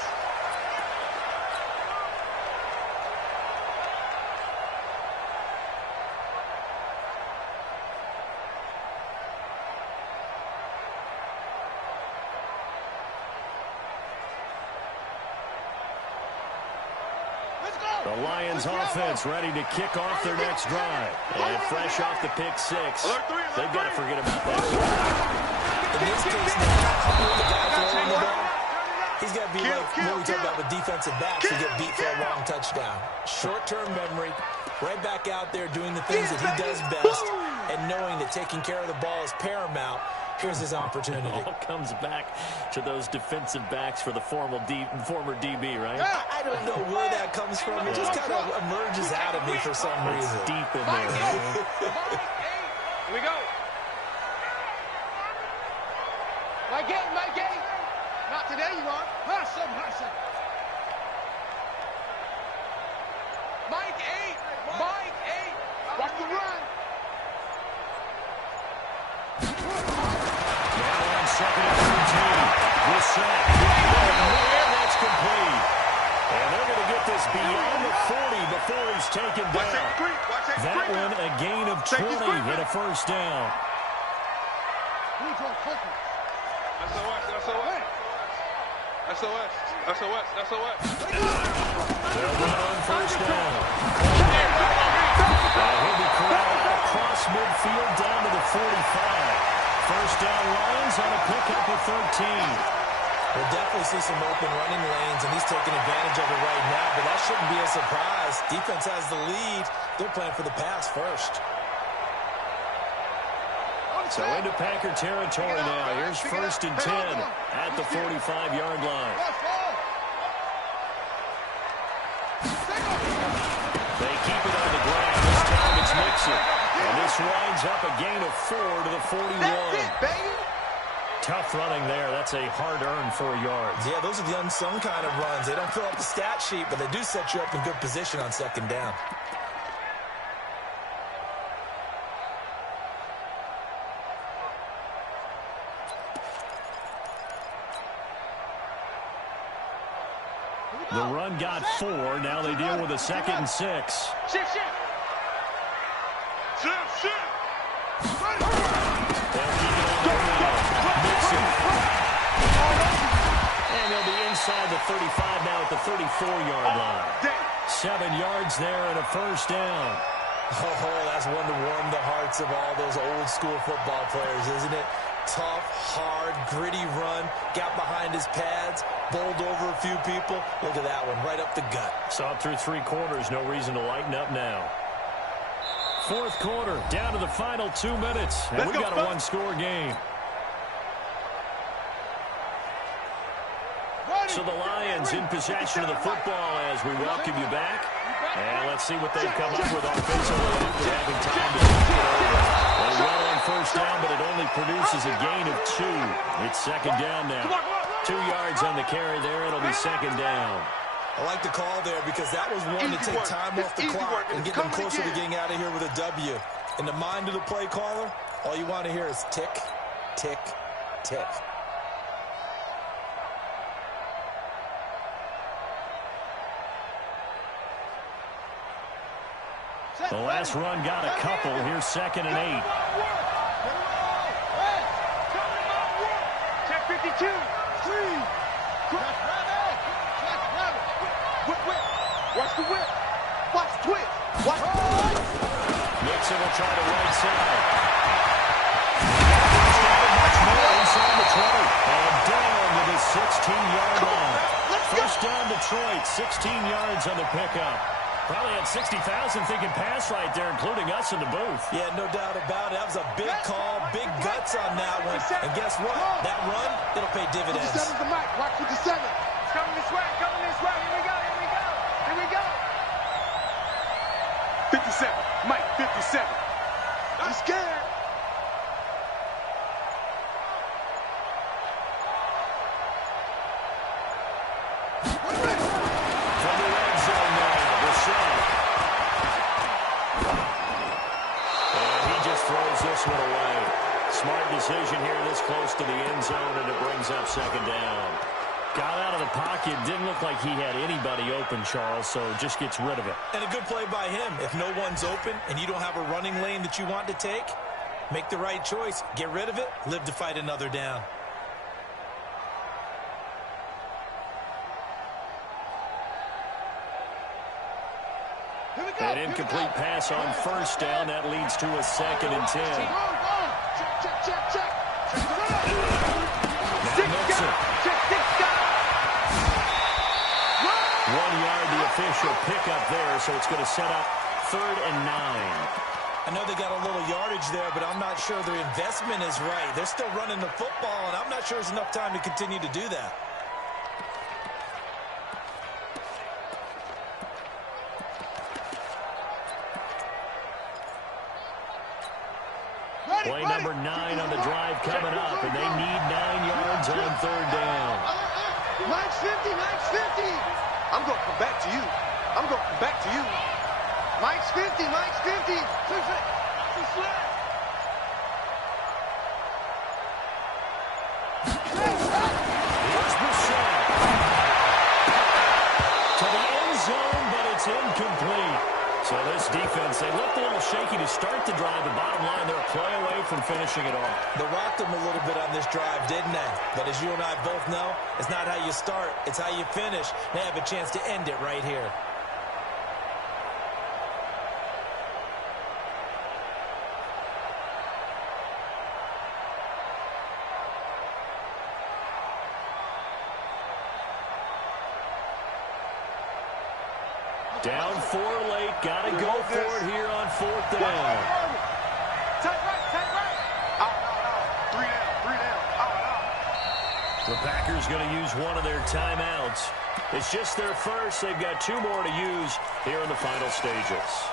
The Lions offense ready to kick off their next drive. And fresh off the pick six, they've got to forget about that. In this case, now, the guy throwing the ball, he's got to be like what we talk about with defensive backs who get beat for a long touchdown. Short-term memory, right back out there doing the things that he does best, and knowing that taking care of the ball is paramount. Here's his opportunity. It all comes back to those defensive backs for the former DB, right? I don't know where that comes from. It just kind of emerges out of me for some reason. It's deep in there. Right? Here we go. Mike eight. Not today, you are. Hustle. Mike eight. Watch the run. Second and 13. This sack. And that's complete. And they're going to get this beyond the 40 before he's taken down. That one a gain of 20 and a first down. SOS. They'll run on first down. He'll be corralled across midfield down to the 45. First down Lions on a pickup of 13. We'll definitely see some open running lanes, and he's taking advantage of it right now, but that shouldn't be a surprise. Defense has the lead. They're playing for the pass first. So into Packer territory now. Here's first and 10 at the 45-yard line. They keep it on the ground. This time it's Mixon. And this winds up a gain of 4 to the 41. That's it, baby. Tough running there. That's a hard-earned 4 yards. Yeah, those are the unsung kind of runs. They don't fill up the stat sheet, but they do set you up in good position on second down. The run got 4. Now they deal with a second and 6. Shift. And they'll be inside the 35 now at the 34-yard line. 7 yards there and a first down. Oh, that's one to warm the hearts of all those old school football players, isn't it? Tough, hard, gritty run, got behind his pads, bowled over a few people. Look at that one, right up the gut. Saw it through 3 quarters, no reason to lighten up now. Fourth quarter, down to the final 2 minutes, and we got a one-score game. So the Lions Lions in possession of the football as we welcome you back. And let's see what they've come up with offensively after having time to think it over. They well on first down, but it only produces a gain of 2. It's second down now. 2 yards on the carry there. It'll be second down. I like the call there because that was one to take time off the clock and get them closer to getting out of here with a W. In the mind of the play caller, all you want to hear is tick, tick, tick. The last run got a couple. Here's second and 8. Check 52. Watch the whip. Watch the twist. Watch the twist. Mixon will try the right side. Much more inside Detroit. And down to the 16-yard line. First down Detroit, 16 yards on the pickup. Probably had 60,000 thinking pass right there, including us in the booth. Yeah, no doubt about it. That was a big call, big guts on that one. And guess what? That run, it'll pay dividends. 57's the mic. Watch 57. It's coming this way. Coming this way. Here we go. Here we go. Here we go. 57. Mike, 57. I'm scared. This one away. Smart decision here this close to the end zone, and it brings up second down. Got out of the pocket. Didn't look like he had anybody open, Charles, so just gets rid of it. And a good play by him. If no one's open and you don't have a running lane that you want to take, make the right choice. Get rid of it. Live to fight another down. An incomplete pass on first down. That leads to a second and 10. Check. Mixon. 1 yard, the official pickup there, so it's going to set up 3rd and 9. I know they got a little yardage there, but I'm not sure their investment is right. They're still running the football, and I'm not sure there's enough time to continue to do that. Play number 9 on the drive coming up, and they need 9 yards on 3rd down. Mike's 50. Mike's 50. I'm going to come back to you. I'm going to come back to you. Mike's 50. Mike's 50. Here's Brissett. To the end zone, but it's incomplete. So this defense, they looked a little shaky to start the drive. The bottom line, they're a play away from finishing it off. They rocked them a little bit on this drive, didn't they? But as you and I both know, it's not how you start, it's how you finish. They have a chance to end it right here. Down 4 late, got to go for it here on 4th down. Tight right. Out. 3 down. Out. The Packers going to use one of their timeouts. It's just their first. They've got 2 more to use here in the final stages.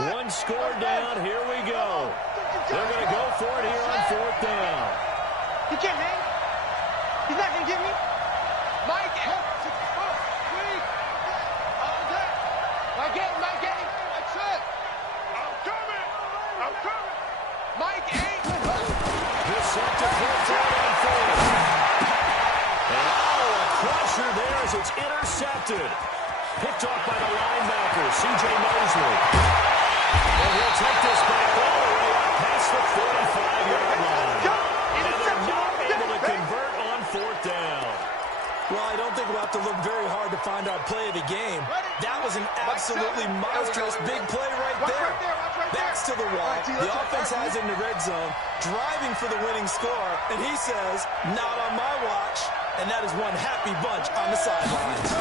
One score down. Here we go. They're going to go for it here on 4th down. He can't hang. He's not going to get me. Mike. That's it. I'm coming. Mike, 8. He's set to full down on 4th. And a crusher there as it's intercepted. Picked off by the linebacker, C.J. Mosley. And he'll take this back all the way up past the 45-yard line. And they're not able to convert on 4th down. Well, I don't think we'll have to look very hard to find our play of the game. That was an absolutely monstrous big play right there. Backs to the wall. The offense has it in the red zone, driving for the winning score. And he says, not on my watch. and that is one happy bunch on the sidelines.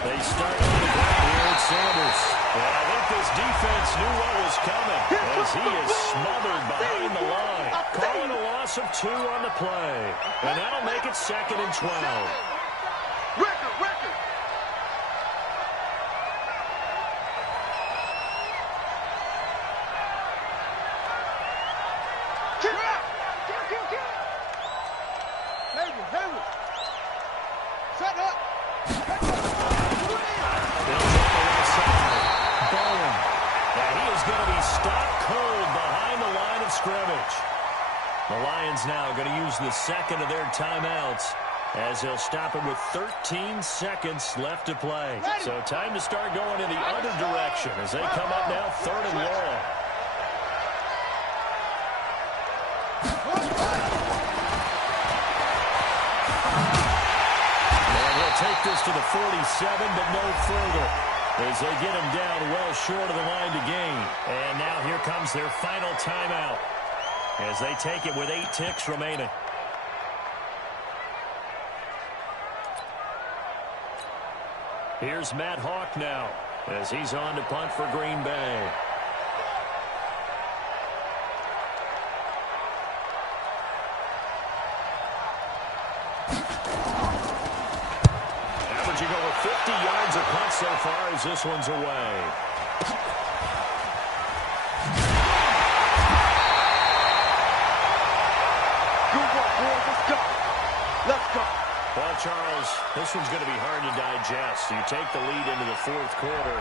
They start on the ground here at Sanders. Well, I think this defense knew what was coming as he is smothered behind the line. Calling a loss of 2 on the play. And that'll make it 2nd and 12. Record. Hayward. Set up. Bowen. And he is going to be stopped cold behind the line of scrimmage. The Lions now going to use the second of their timeouts as they'll stop it with 13 seconds left to play. So time to start going in the other direction as they come up now 3rd and long. Take this to the 47, but no further as they get him down well short of the line to gain. And now here comes their final timeout as they take it with 8 ticks remaining. Here's Matt Hawk now as he's on to punt for Green Bay. Averaging over 50 yards a punt so far as this one's away. Good work, boys. Let's go. Well, Charles, this one's going to be hard to digest. You take the lead into the 4th quarter.